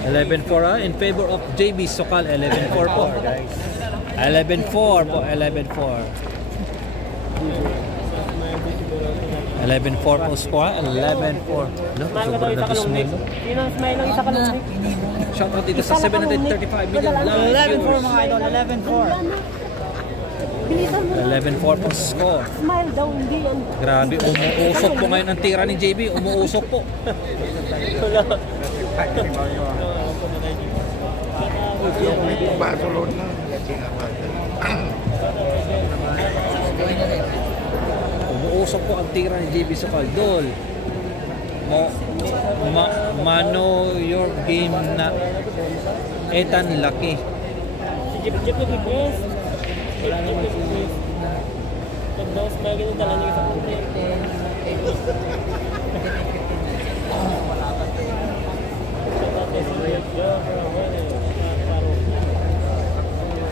11-4 in favor of JB Sokal. 11-4 po. 11-4 po. 11-4. 11-4 po score. 11-4. Sobrang nabismil. Yun ang smile ng isa ka lang. Shoutout dito sa 735 million live 11-4 mga idol. 11-4. 11-4 po score. Smile daw, hindi yan. Grabe, umuusok po ngayon ang tira ni JB. Umuusok po. Yung Barcelona. Kasi nga Umuusok po ang tira ni JB Sokal. Dol. Mano your game na Ethan Lucky. Jeep yung bigos. Wala naman si pag daw sa bagay nung dala niya sa puti.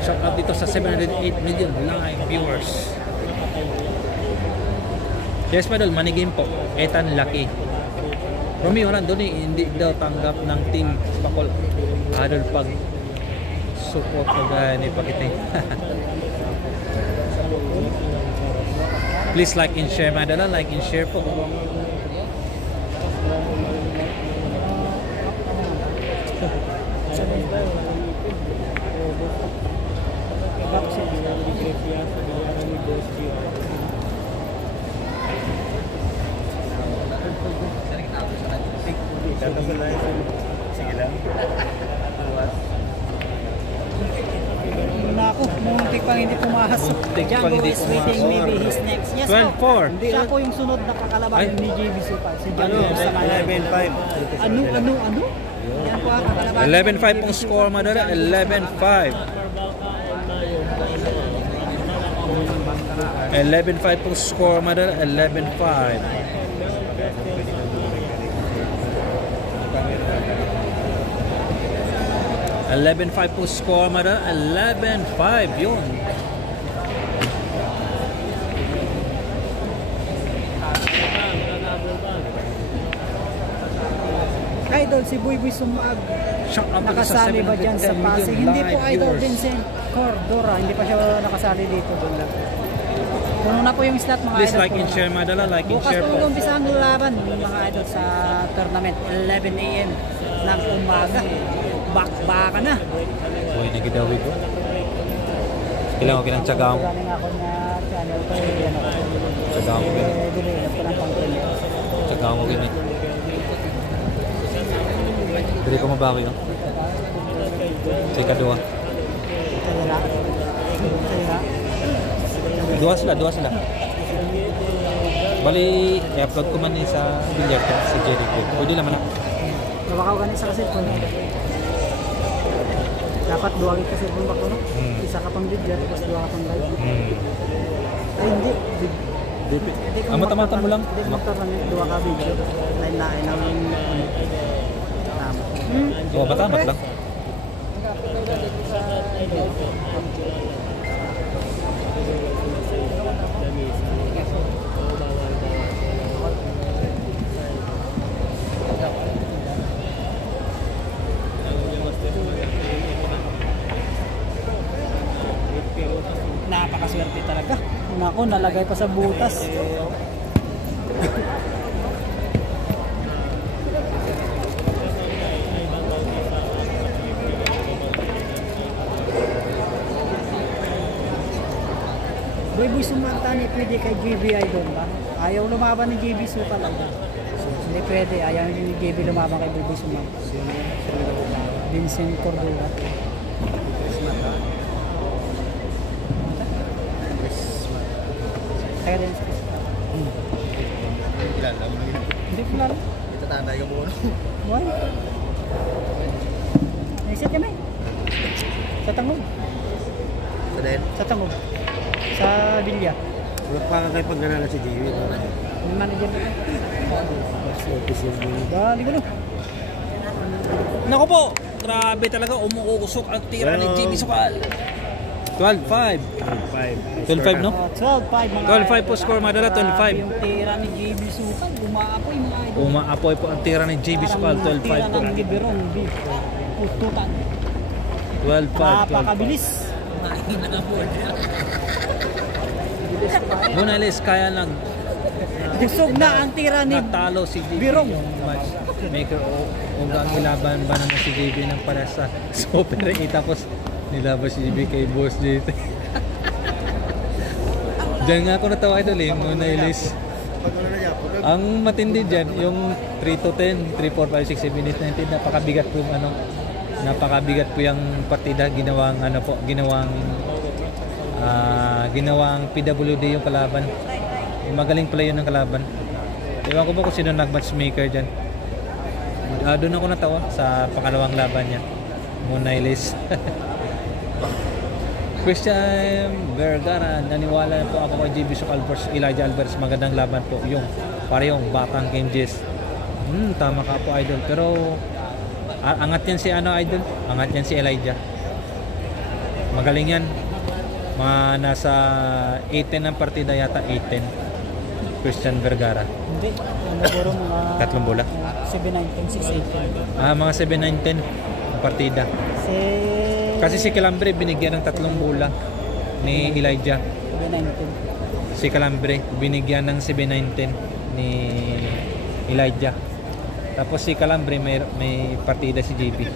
Shout out dito sa 708 million live viewers. Yes, Madol, money game po. Ethan Lucky. Romeo Randoni, hindi daw tanggap ng team Pakol. Adol pag support ko ni Pakiting. Please like and share, Madala. Like and share po. Sige lang. Naku, muntik pang hindi pumasok. Muntik pang Django hindi is waiting, pumasok. maybe he's next. Yes 12-4. po. Siya po yung sunod na kakalaban Ay. ni JB Supal. Si Django sa kanya. 11-5. Ano? Yan po ang kakalaban. 11-5 pong score, Madala. 11-5. 11-5 pong score, Madala. 11-5. 11-5 po score, Madala. 11-5 yun. Idol, si Buibuy Sumag. Shout out to sa Nakasali ba dyan sa 710 Pasig? million Hindi po live Idol viewers. Vincent Cordora. Hindi pa siya nakasali dito. Doon lang. Puno na po yung slot mga Please idol. like and share, Madala. Like and Bukas share po po. umpisa ang laban mga idol sa tournament. 11 AM ng umaga. Bakbaka na. Uy, nagidawi ko. Kailangan ko kinang Galing ako na channel ko. Tsagaw mo gini. Dinilap ko ng content. Tsagaw mo gini. Hindi ko mabawi yun. Sige, dua. Kaya. Dua sila. Bali, i-upload ko man sa billiard ko, sa Jericho. Pwede naman na. Nabakaw ganun sa cellphone. Dapat duwagin ka cellphone ba ko, no? Isa ka pang video, tapos duwa ka pang live. Ay, hindi. Hindi ko Mata-mata mo lang. Hindi mo tournament, duwa ka video. Lain-lain ang tama. Oo, batamat lang. Napakaswerte talaga. Nako, nalagay pa sa butas. Buibuy Sumanta, ni pwede kay JB Idol ba? Ayaw lumaban ni JB Supal. Hindi pwede, ayaw ni JB lumaban kay Buibuy Sumanta. Vincent Cordova. Kaya din. Hindi ko lalo. Itatandai ka muna. Why? Naisit kami. Sa Tangog. Sa din? Sa Tangog. Sa Bilya. Wala pa kayo pag nanala si JB. Yung manager ko. Dali ko no. Naku po, grabe talaga, umuusok ang tira ni JB Sokal. 12-5. 12-5, no? 12-5 mga 12-5 po score, Madala. 12-5. Yung tira ni JB Supal, umaapoy mga idol. Umaapoy po ang tira ni JB Sokal. 12-5 po. Tira ng Liberong, pututan. 12-5. Napakabilis. Monalis, kaya lang Dusog na ang tira ni natalo si JB Birong. yung matchmaker o ang ilaban ba naman si JB ng para sa Super 8 tapos nilaban si JB kay Boss dito. Diyan nga ako natawa ito yung Monalis. Ang matindi dyan yung 3 to 10, 3, 4, 5, 6, 7, 8, 9, 10 napakabigat kung ano Napakabigat po yung partida, ginawang ano po, ginawang PWD yung kalaban. Magaling pala yun ng kalaban. Ewan ko ba kung sino nag-matchmaker dyan. Doon ako natawa sa pangalawang laban niya. Munailis. Christian Vergara, naniwala po ako kay JB Sokal versus Elijah Alvarez. Magandang laban po yung parehong batang Game G's. Tama ka po, idol. Pero angat yan si ano, idol. Angat yan si Elijah. Magaling yan. Mga nasa 8-10 ang partida yata. 8-10 Christian Vergara. Hindi. Siguro mga... Tatlong bola? 7-9-10, 6-8. Mga 7-9-10 ang partida. Kasi si Calambre binigyan ng 3 bola ni Elijah. 7-9-10. Si Calambre binigyan ng 7-9-10 ni Elijah. Tapos si Calambre may partida si JB.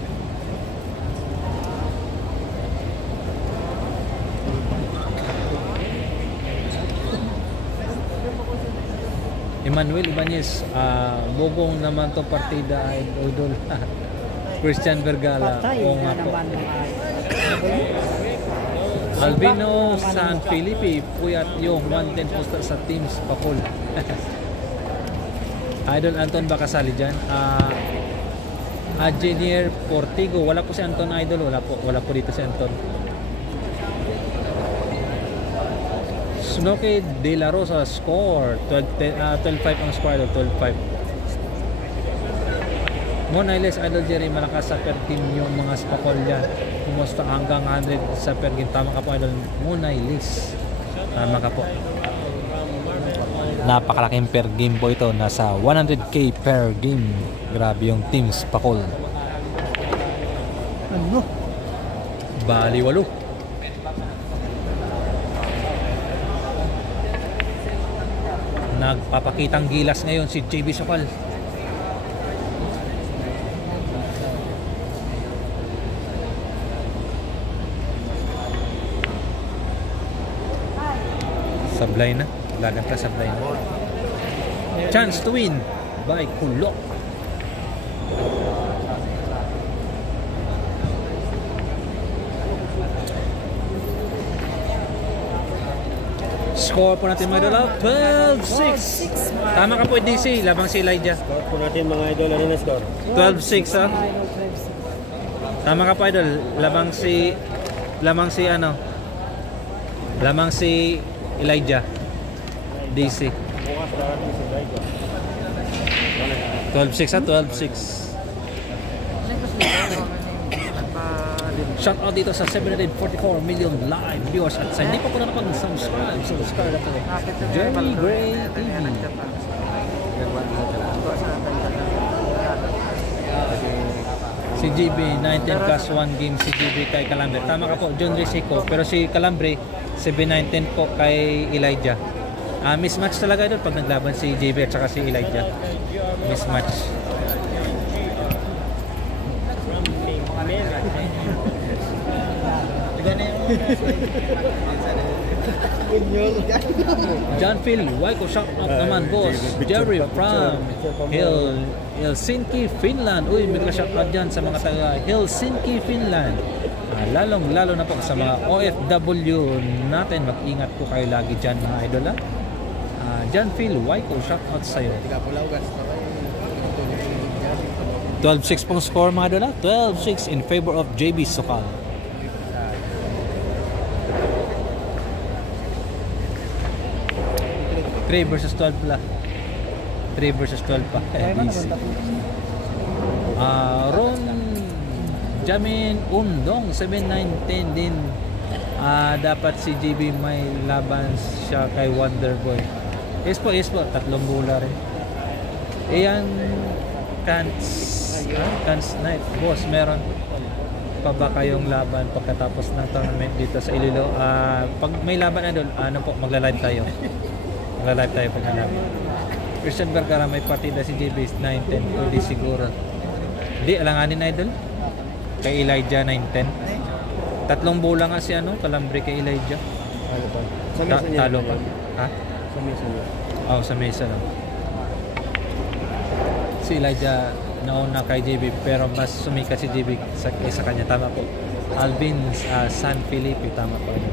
Emmanuel Ibanez, bogong naman to partida ay idol. Christian Vergara. Patay Oo na nga po. naman mga Albino San Felipe, puyat yung 110 poster sa teams Pakol. Idol Anton ba kasali dyan? Engineer Portigo, wala po si Anton, idol. Wala po dito si Anton. Snoke De La Rosa score 12-5 ang score, 12-5. Monailes, idol Jerry, malakas sa per team yung mga Spakol dyan. Kumusta hanggang 100 sa per game. Tama ka po, idol Monailes. Tama ka po. Napakalaking per game po ito. Nasa 100k per game. Grabe yung team Spakol. ano? Bali 8. Nagpapakitang gilas ngayon si JB Sokal. Sablay na. Lagan ka sablay na. Chance to win by Kulok. Score po natin mga idol, 12-6. Tama ka po, DC, labang si Elijah. Score po natin mga idol. Ano na score? 12-6 ah. Tama ka po, idol, labang si Elijah. DC. 12-6 ah, 12-6. Shout out dito sa 744 million live viewers at sa hindi pa po na nakapag-subscribe na po. Jerry Gray TV. Si GB 19 plus 1 game si GB kay Calambre. Tama ka po, John Risico. Pero si Calambre 7-9-10 po kay Elijah. Mismatch talaga doon pag naglaban si JB at saka si Elijah. Mismatch. John Phil, Waiko, shout out naman boss. Jerry from Helsinki, Finland. Uy, may ka-shout out dyan sa mga taga Helsinki, Finland. Lalong-lalo na po sa mga OFW natin. Mag-ingat po kayo lagi dyan mga idol. John Phil, Waiko, shout out sa'yo. 12-6 pong score mga idol. 12-6 in favor of JB Sokal. 3 versus 12 pala. 3 versus 12 pa. Easy. Ron Jamin Undong 7-9-10 din. Dapat si GB may laban siya kay Wonderboy. Yes po, 3 bola rin. Ayan Cans Night. Boss, meron pa ba kayong laban pagkatapos ng tournament dito sa Iloilo? Pag may laban na doon, magla-live tayo. Magla-live tayo pag namin. Christian Vergara may partida si JB 9-10. Pwede siguro. Hindi, alanganin idol. Kay Elijah 9-10. 3 bola nga si Calambre kay Elijah. Sa mesa niya. Talo pa. Ha? Sa mesa niya. Sa mesa lang. Si Elijah nauna kay JB, pero mas sumikat si JB sa kanya. Tama po. Alvin San Felipe, tama po yun.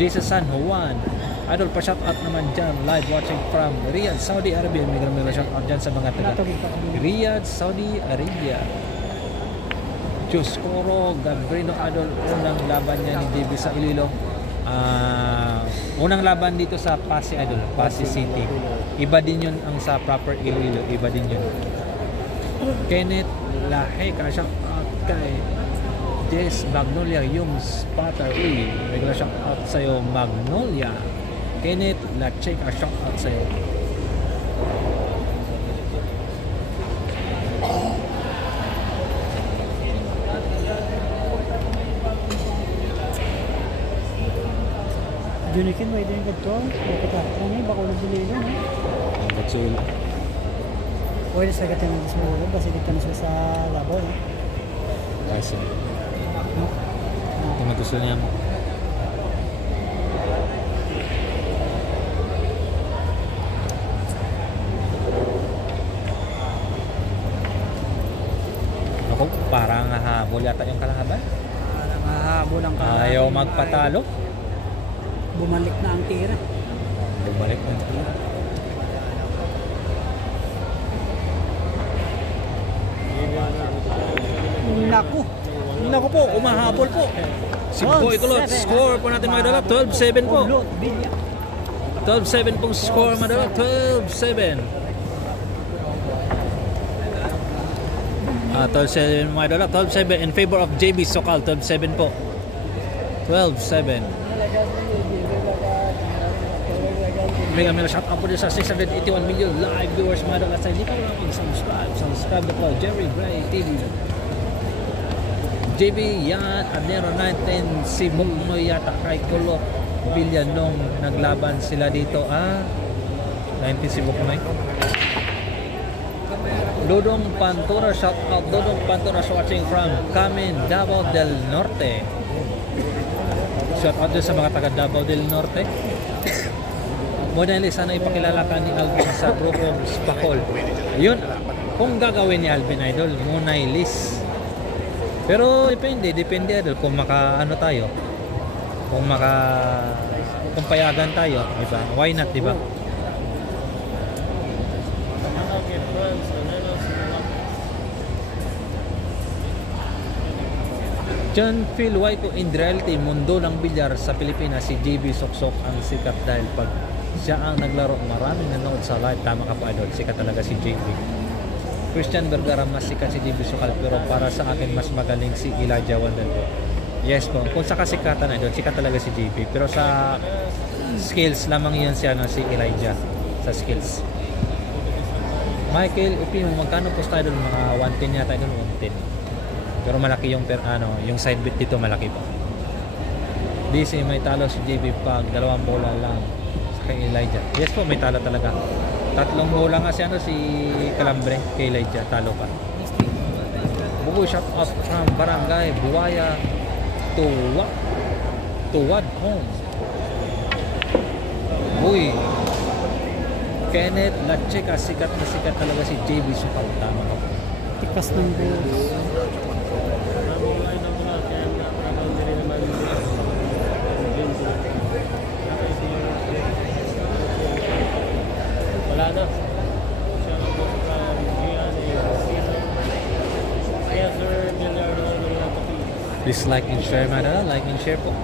Jason San Juan, idol pa shout out naman dyan, live watching from Riyadh, Saudi Arabia. May shout out dyan sa mga taga Riyadh, Saudi Arabia. Diyos Coro, Gabrino Idol, unang laban niya ni JB sa Iloilo. Unang laban dito sa Pasig Idol, Pasig City. Iba din yun ang sa proper Iloilo, iba din yun. Kenneth Lahe, shout out kay Jess Magnolia, yung spotter. Uy, regular shout out sa'yo, Magnolia. Kenneth Lache, shout out sa'yo. Junikin, may din ka to. Bakit ako niya, bako na bililo. Ang batsul. Pwede sa gatin ng dismulog, kasi dito na siya sa labaw. Kasi ito gusto niya mo. Ako, parang hahabol yata yung kalaban. Parang hahabol ang kalaban. Ayaw magpatalo. Bumalik na ang tira. Bumalik na ito. Naku. Naku po, umahabol po. Si Boy Kulot, score po natin mga dala, 12-7 po. 12-7 pong score mga dala, 12-7. 12-7 mga dala, 12-7 in favor of JB Sokal, 12-7 po. 12-7. Mega shout out po din sa 681 million live viewers mga dala. Sa hindi pa lang subscribe na po, Jerry Gray TV. JB yan, Adnero 19, si Buknoy yata kay Kulot Villanong naglaban sila dito. 19 si Buknoy. Dodong Pantura, shout out Dodong Pantura watching from Camin, Davao del Norte. Shout out din sa mga taga Davao del Norte. Muna sana ipakilala ka ni Alvin sa grupo Spacol. Yun, kung gagawin ni Alvin Idol, muna list. Pero depende idol kung maka-ano tayo. Kung kung payagan tayo, di ba? Why not, di ba? John Phil Waiko in reality, mundo ng bilyar sa Pilipinas, si JB Soksok ang sikat dahil pag siya ang naglaro, maraming nanood sa live. Tama ka pa idol, sikat talaga si JB. Christian Vergara, mas sikat si JB Sokal, pero para sa akin mas magaling si Elijah Wandaldo. Yes po, kung sa kasikatan idol, sikat talaga si JB, pero sa skills lamang yan siya si Elijah, sa skills. Michael Upimo, magkano post idol? Mga 110 yata idol, 110. Pero malaki yung yung side bit dito, malaki pa. DC, may talo si JB pag 2 bola lang kay Elijah. Yes po, may talo talaga. 3 bola nga si si Calambre kay Elijah, talo pa. Bugo shout out from Barangay Buaya Tuwad Home. Uy, Kenneth Lacheka, sikat na sikat talaga si JB Sokal. Tama ko. Tikas ng goals. Wala na. Please like and share mga like and share po.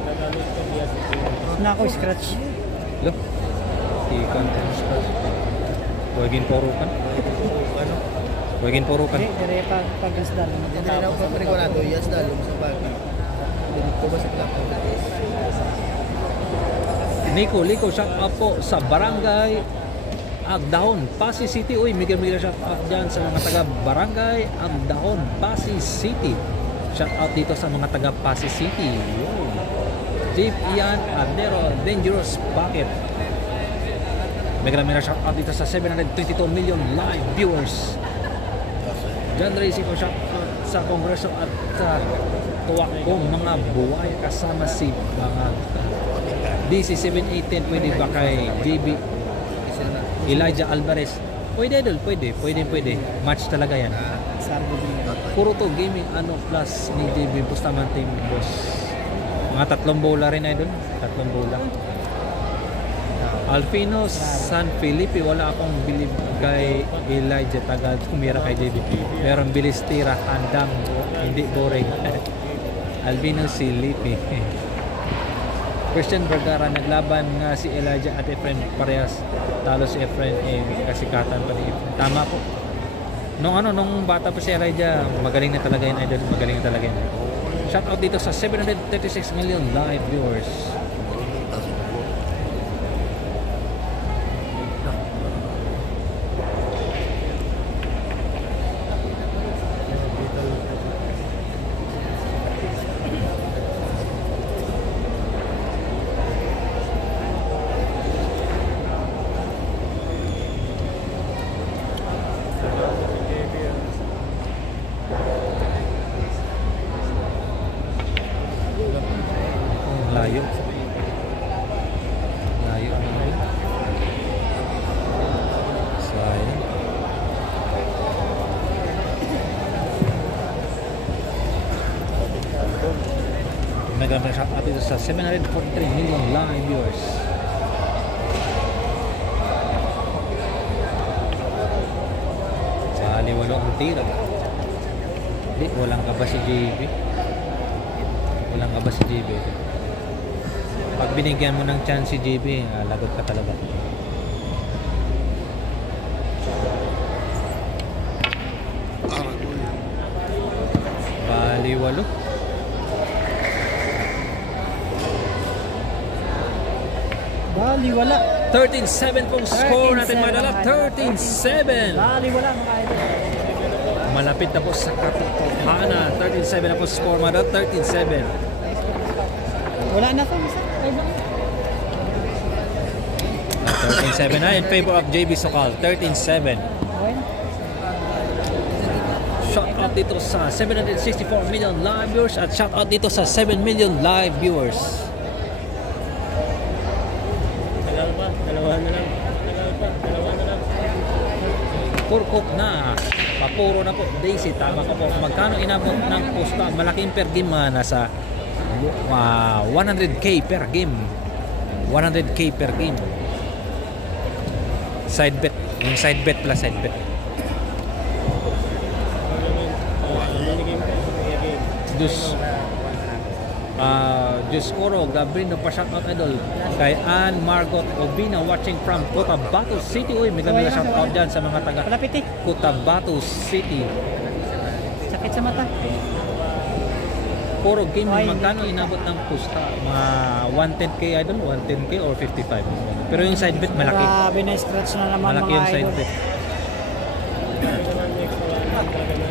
Na ako scratch. Look, i-content scratch. Huwagin porukan. Huwagin porukan. Dire pag-isdal. Hindi na ako paparigurado, yes dahil sa bagay. Dito ba sa club? Liko, shout out po sa Barangay Agdahon, Pasig City. Uy, mega shout out dyan sa mga taga Barangay Agdahon, Pasig City. Shout out dito sa mga taga Pasig City. Jeep Ian Adnero, Dangerous Bucket. Mega shout out dito sa 722 million live viewers. John Racing ko shout out sa Kongreso at sa tuwak kong mga buhay kasama si mga DC 7810, pwede ba kay JB Elijah Alvarez? Pwede idol, pwede. Match talaga yan. Sarbo din yan. Puro to gaming ano plus ni JB Bustamante boss. Mga 3 bola rin idol, 3 bola. Alfino San Felipe, wala akong believe kay Elijah tagal tumira kay JB. Pero ang bilis tira, handang, hindi boring. Alvino Silipi. Christian Vergara, naglaban nga si Elijah at Efren parehas. Talo si Efren, kasikatan pa ni Efren. Tama po. Nung bata pa si Elijah, magaling na talaga yun idol, magaling na talaga yun. Shout out dito sa 736 million live viewers. Layo. Sayang. Nagandang shout out dito sa 743 million live viewers. Sali 8 ang tira. Di, walang kaba si JB. Walang kaba si JB. Pag binigyan mo ng chance si JB, lagot ka talaga. Bali 8. Bali, wala. 13-7 pong score natin mga dala. 13-7. Bali, wala mga idol. Malapit na po sa katotohanan. 13-7 na po score mga dala. 13-7. Wala na to. 13-7 na in favor of JB Sokal. 13-7. Shout out dito sa 764 million live viewers at shout out dito sa 7 million live viewers. Tagal pa, dalawa na lang. Purkok na. Papuro na po. Daisy, tama ka po. Magkano inabot ng posta? Malaking per game, nasa 100k per game. 100k per game. Side bet. Yung side bet plus side bet. Diyos Koro, Gabrino pa shoutout idol kay Ann Margot Obina watching from Cotabato City. Uy, may ganda shoutout dyan sa mga taga Palapit eh. Cotabato City. Sakit sa mata. Puro game, magkano inabot ng pusta? Mga 110k idol, 110k or 55. Pero yung side bet malaki. Grabe na stretch na naman Malaki mga yung side idol. bet.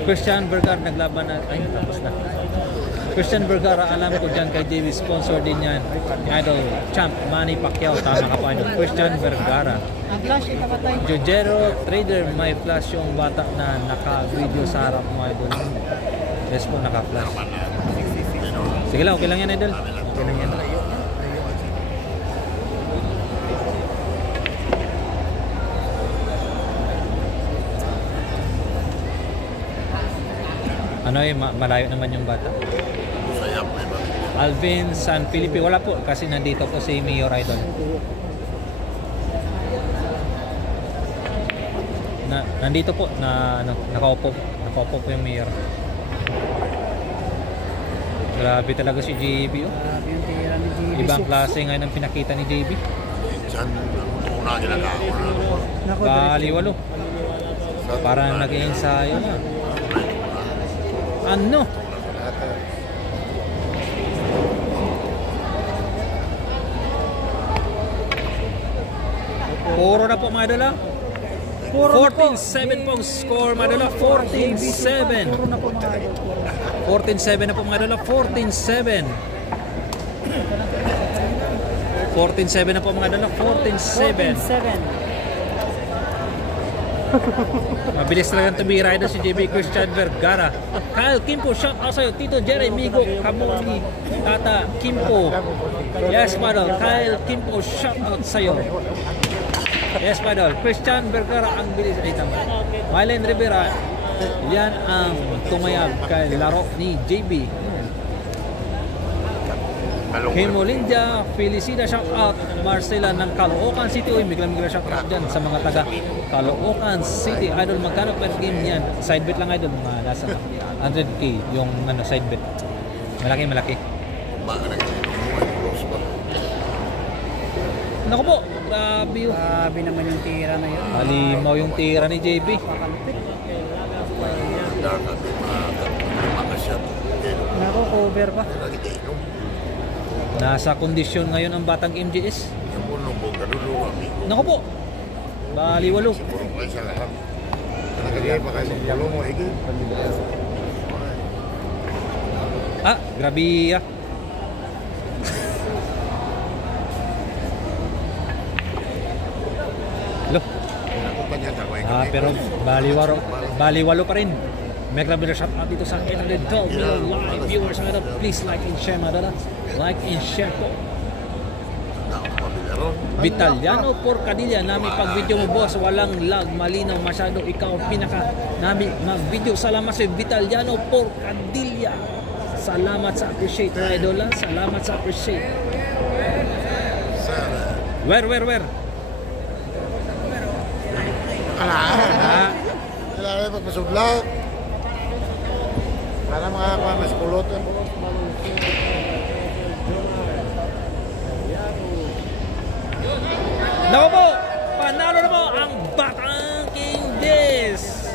Christian Vergara naglaban na, ay tapos na. Christian Vergara, alam ko dyan kay JB, sponsor din yan. Idol, champ, Manny Pacquiao, tama ka pa idol. Christian Vergara. Ang flash, ikapatay. Jojero Trader, may flash yung bata na naka-video sa harap mo idol. Yes po, naka-flash. Sige lang, okay lang yan idol. Okay lang yan. Ano eh, malayo naman yung bata. Alvin San Felipe, wala po kasi nandito po si Mayor Idol. Nandito po na nakaupo po yung Mayor. Grabe talaga si JB. Oh. Grabe yung tira ni JB. Ibang klase ngayon ang pinakita ni JB. Naku, Bali 8. Parang nag-i-ensayo na. Ano? Puro na po mga dala. 14-7 pong score mga dala. 14-7. 14-7 na po mga dala. 14-7. 14-7 na po mga dala. 14-7. Mabilis talagang tumira ito si JB. Christian Vergara. Kyle Kimpo, shout out sa'yo. Tito Jerry Migo, Kamoni, Tata Kimpo. Yes, madam. Kyle Kimpo, shout out sa'yo. Yes, Idol. Christian Vergara ang bilis. Ay, tama. Mylen Rivera, yan ang tumayag kay laro ni JB. Kim Olindia, Felicida shout out. Marcela ng Caloocan City. Uy, migla shout out dyan sa mga taga Caloocan City. Idol, magkano per game yan? Side bet lang, Idol. Mga nasa 100k yung ano, side bet. Malaki. Naku po, grabe yun. Grabe naman yung tira na yun. Halimaw yung tira ni JB. Naku, cover pa. Nasa kondisyon ngayon ang batang MGS. Naku po, baliwalo. Ah, grabe ah. Lo. Pero baliwalo pa rin. May club na shout out dito sa internet. Live viewers, please like and share, madala. Like and share po. Vitaliano Porcadilla, nami pag video mo boss, walang lag, malinaw masyado, ikaw pinaka nami mag-video. Salamat sa Vitaliano Porcadilla. Salamat sa appreciate, idol. Salamat sa appreciate. Where? Kailangan pagpasudlaw. Para mga mas pulutan. Naku po, panalo na po ang Batang Kingdes.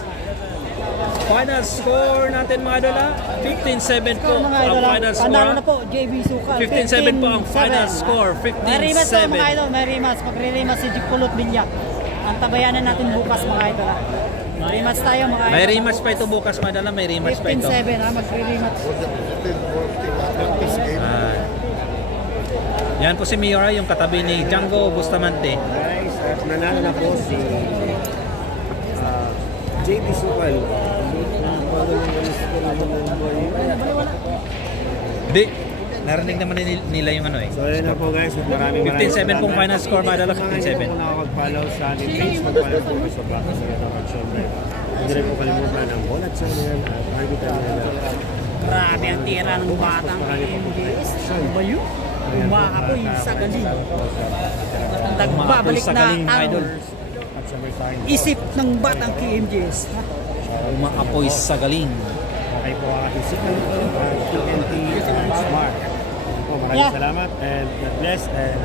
Final score natin mga idol, 15-7 po Mga ang idol, final score. panalo na po, JB Sukal. 15-7 po ang final score. May rematch po mga 15-7. idol, may rematch. Magre-rematch si Jik Pulot Bilya. Ang tabayanan natin bukas mga idol. May rematch tayo mga idol. May rematch pa ito bukas mga idol, may rematch pa ito. 15-7 ha, magre-rematch. Yan po si Miora, yung katabi ni Django Bustamante. Guys, at nanalo na po si JB Sukal. Di, narinig naman nila yung ano eh. So yun na po guys, maraming 15-7 pong final score mga idol, 15-7. Kung nakakapag-follow sa ating Facebook, follow po kayo sa Black sa Gatawag Shoulder. Hindi rin po kalimutan ang Bolat Channel at Arbiter Channel. Grabe ang tira ng Batang MGS. Ano ba yun? Umaapoy sa galing. Nagbabalik na ang isip ng Batang KMJS. Umaapoy sa galing. Okay po ang isip ng TNT Smart. Maraming salamat and God bless and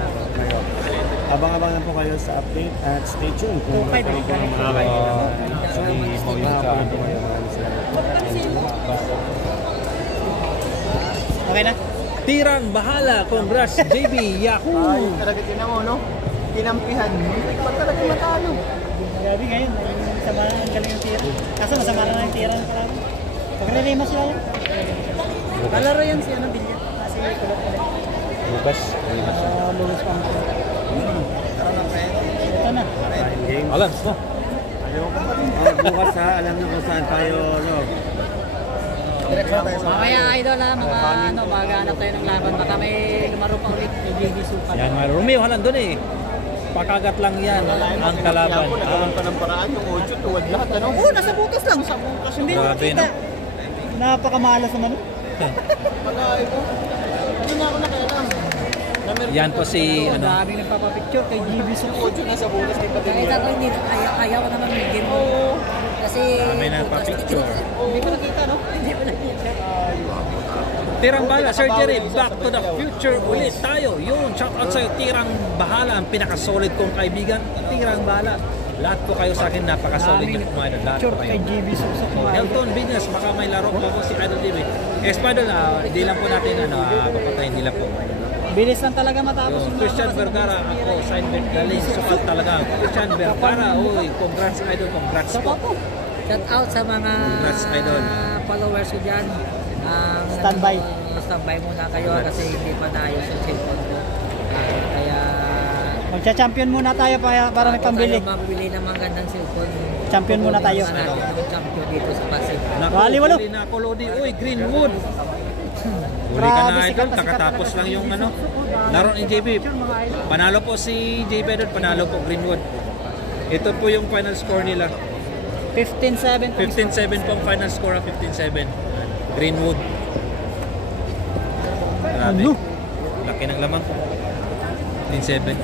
abang-abang na po kayo sa update at stay tuned kung Okay, mga po ang mga Okay na? Tirang bahala, congrats JB, Yahoo! Talaga mo, no? Kinampihan. Ba't talaga matalo? Grabe ngayon, sama na ang galing yung tira. Kaso masama na yung tira ng parang. Pagre-rema sila yan. Kalaro yan si ano, Bilya. Kasi kulot ulit. Lucas. Lunes pa ang ito na. Alam, no? bukas ha, alam na kung saan tayo Mamaya idol ha, mga ano, maghanap tayo ng laban. Baka may lumaro pa ulit kay JB Sukal. Yan mga Romeo, halan doon eh. Pakagat lang yan ang kalaban. Nagawan pa ng paraan yung 8, tuwad lahat, ano? Oo, nasa butas lang. Sa butas. Hindi mo Grabe, makita. no? Napakamalas naman. Pag-aay ko. Hindi na ako nakialam. Yan po si ano. Daming nagpapapicture kay JB Sukal. 8 nasa butas ni Patin. Kahit ako hindi, ayaw ko naman bigyan mo. Kasi May nagpa-picture. Hindi ko nakita, no? hindi mo nakita. Tirang Bahala, surgery, back to the future ulit tayo. Yun, shout out sa'yo, Tirang Bahala, ang pinaka-solid kong kaibigan. Tirang Bahala. Lahat po kayo sa akin, napaka-solid Daming yung mga idol. Lahat picture po kay kayo. JB Sukal. Elton Business, baka may laro po si Idol TV. Espadol, hindi lang po natin, papatayin, hindi lang po. Bilis lang talaga matapos. Yung Christian Vergara, ako, side bet, galing, sukal talaga. Christian Vergara, uy, congrats Idol, congrats po. Shout out sa mga Congrats, idol. followers ko dyan. Standby. Standby muna kayo kasi hindi pa naayos yung cellphone ko. Kaya Magcha-champion muna tayo para may pambili. tayo mabili ng mga gandang cellphone. Champion muna tayo. Natin yung champion dito sa Pasig. Bali, huli na ako, Lodi. Uy, Greenwood. Huli ka Grabe, na, sikat Idol. na sikat Kakatapos talaga lang si yung JB ano. Sukal. Laro ni JB. Picture, mga idol. Panalo po si JB Idol, panalo po Greenwood. Ito po yung final score nila. 15-7. 15-7 po ang final score, 15-7. Greenwood. Grabe. Laki ng lamang. 15-7.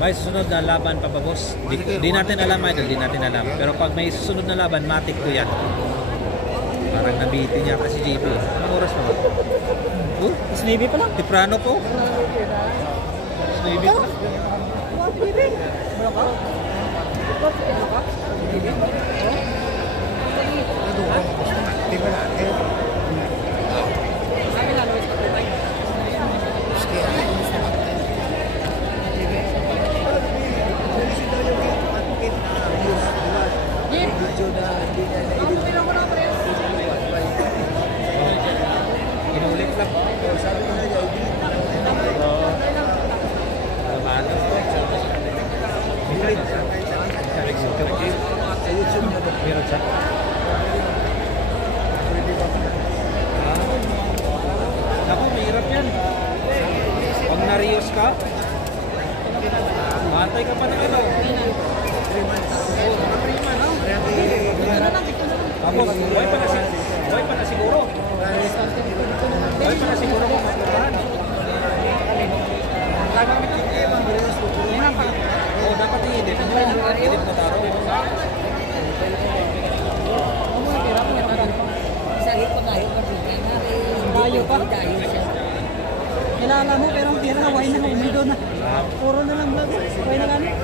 May susunod na laban pa ba, boss? Di natin alam, idol. Di natin alam. Pero pag may susunod na laban, matik ko yan. Parang nabitin niya kasi JB. Anong oras na ba? Navy pa lang. Tiprano po. Navy pa. Inulit lang. Meron siya. Naku, mahirap yan. Pag na-Rios ka, matay ka pa ng ano. 3 months. Tapos, buhay pa na siguro. Buhay pa na siguro kung magpapaan. Oo, dapat i-edit. Edit mo taro. Tayo pa. Kilala mo pero ang tira na wine na umido na. Puro na lang vlog. Wine na gano'n.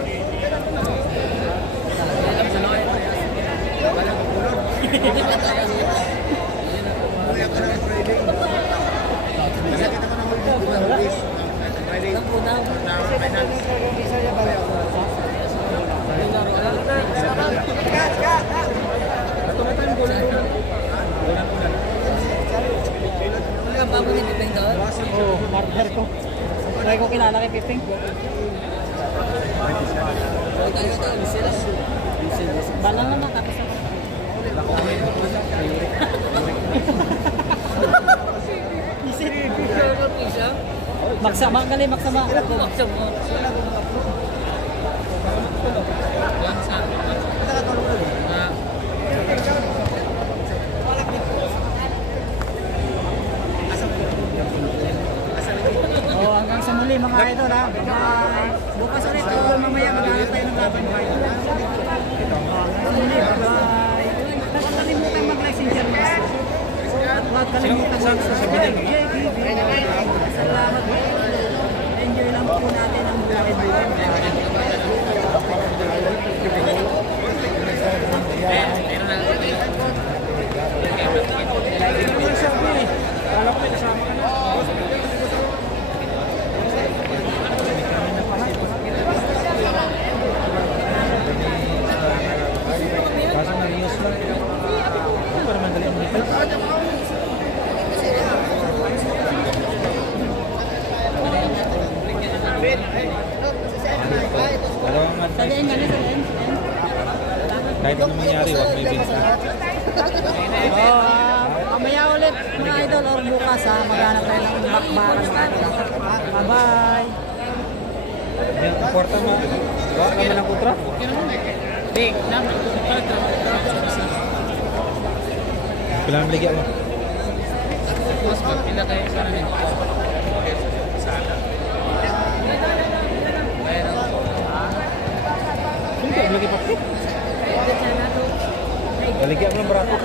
Oh, partner ko. Try ko kilala kay Piping. Balang naman tapos ako. Magsama kali, magsama. Oh, hanggang sa muli mga idol ha. Bye. Bukas ulit mamaya maghanap tayo ng laban. Bye. Hanggang sa muli, bye. Huwag kalimutan mag-like and share. Huwag kalimutan mag-subscribe. Salamat. Enjoy lang po natin ang buhay-buhay. Kala ko may kasama ka na. Kaso na-Rios lang. Para madali ang dito. Saliin nga na, saliin. Kahit anong mangyari, huwag may binsa. Mamaya ulit mga idol or bukas ha, maghanap tayo ng bakbakan. Bye-bye. Yan, importa mo. Huwag ka man ang kutra. Kailangan ligyan mo. Hindi, lagi pa. Baligyan mo ng barato.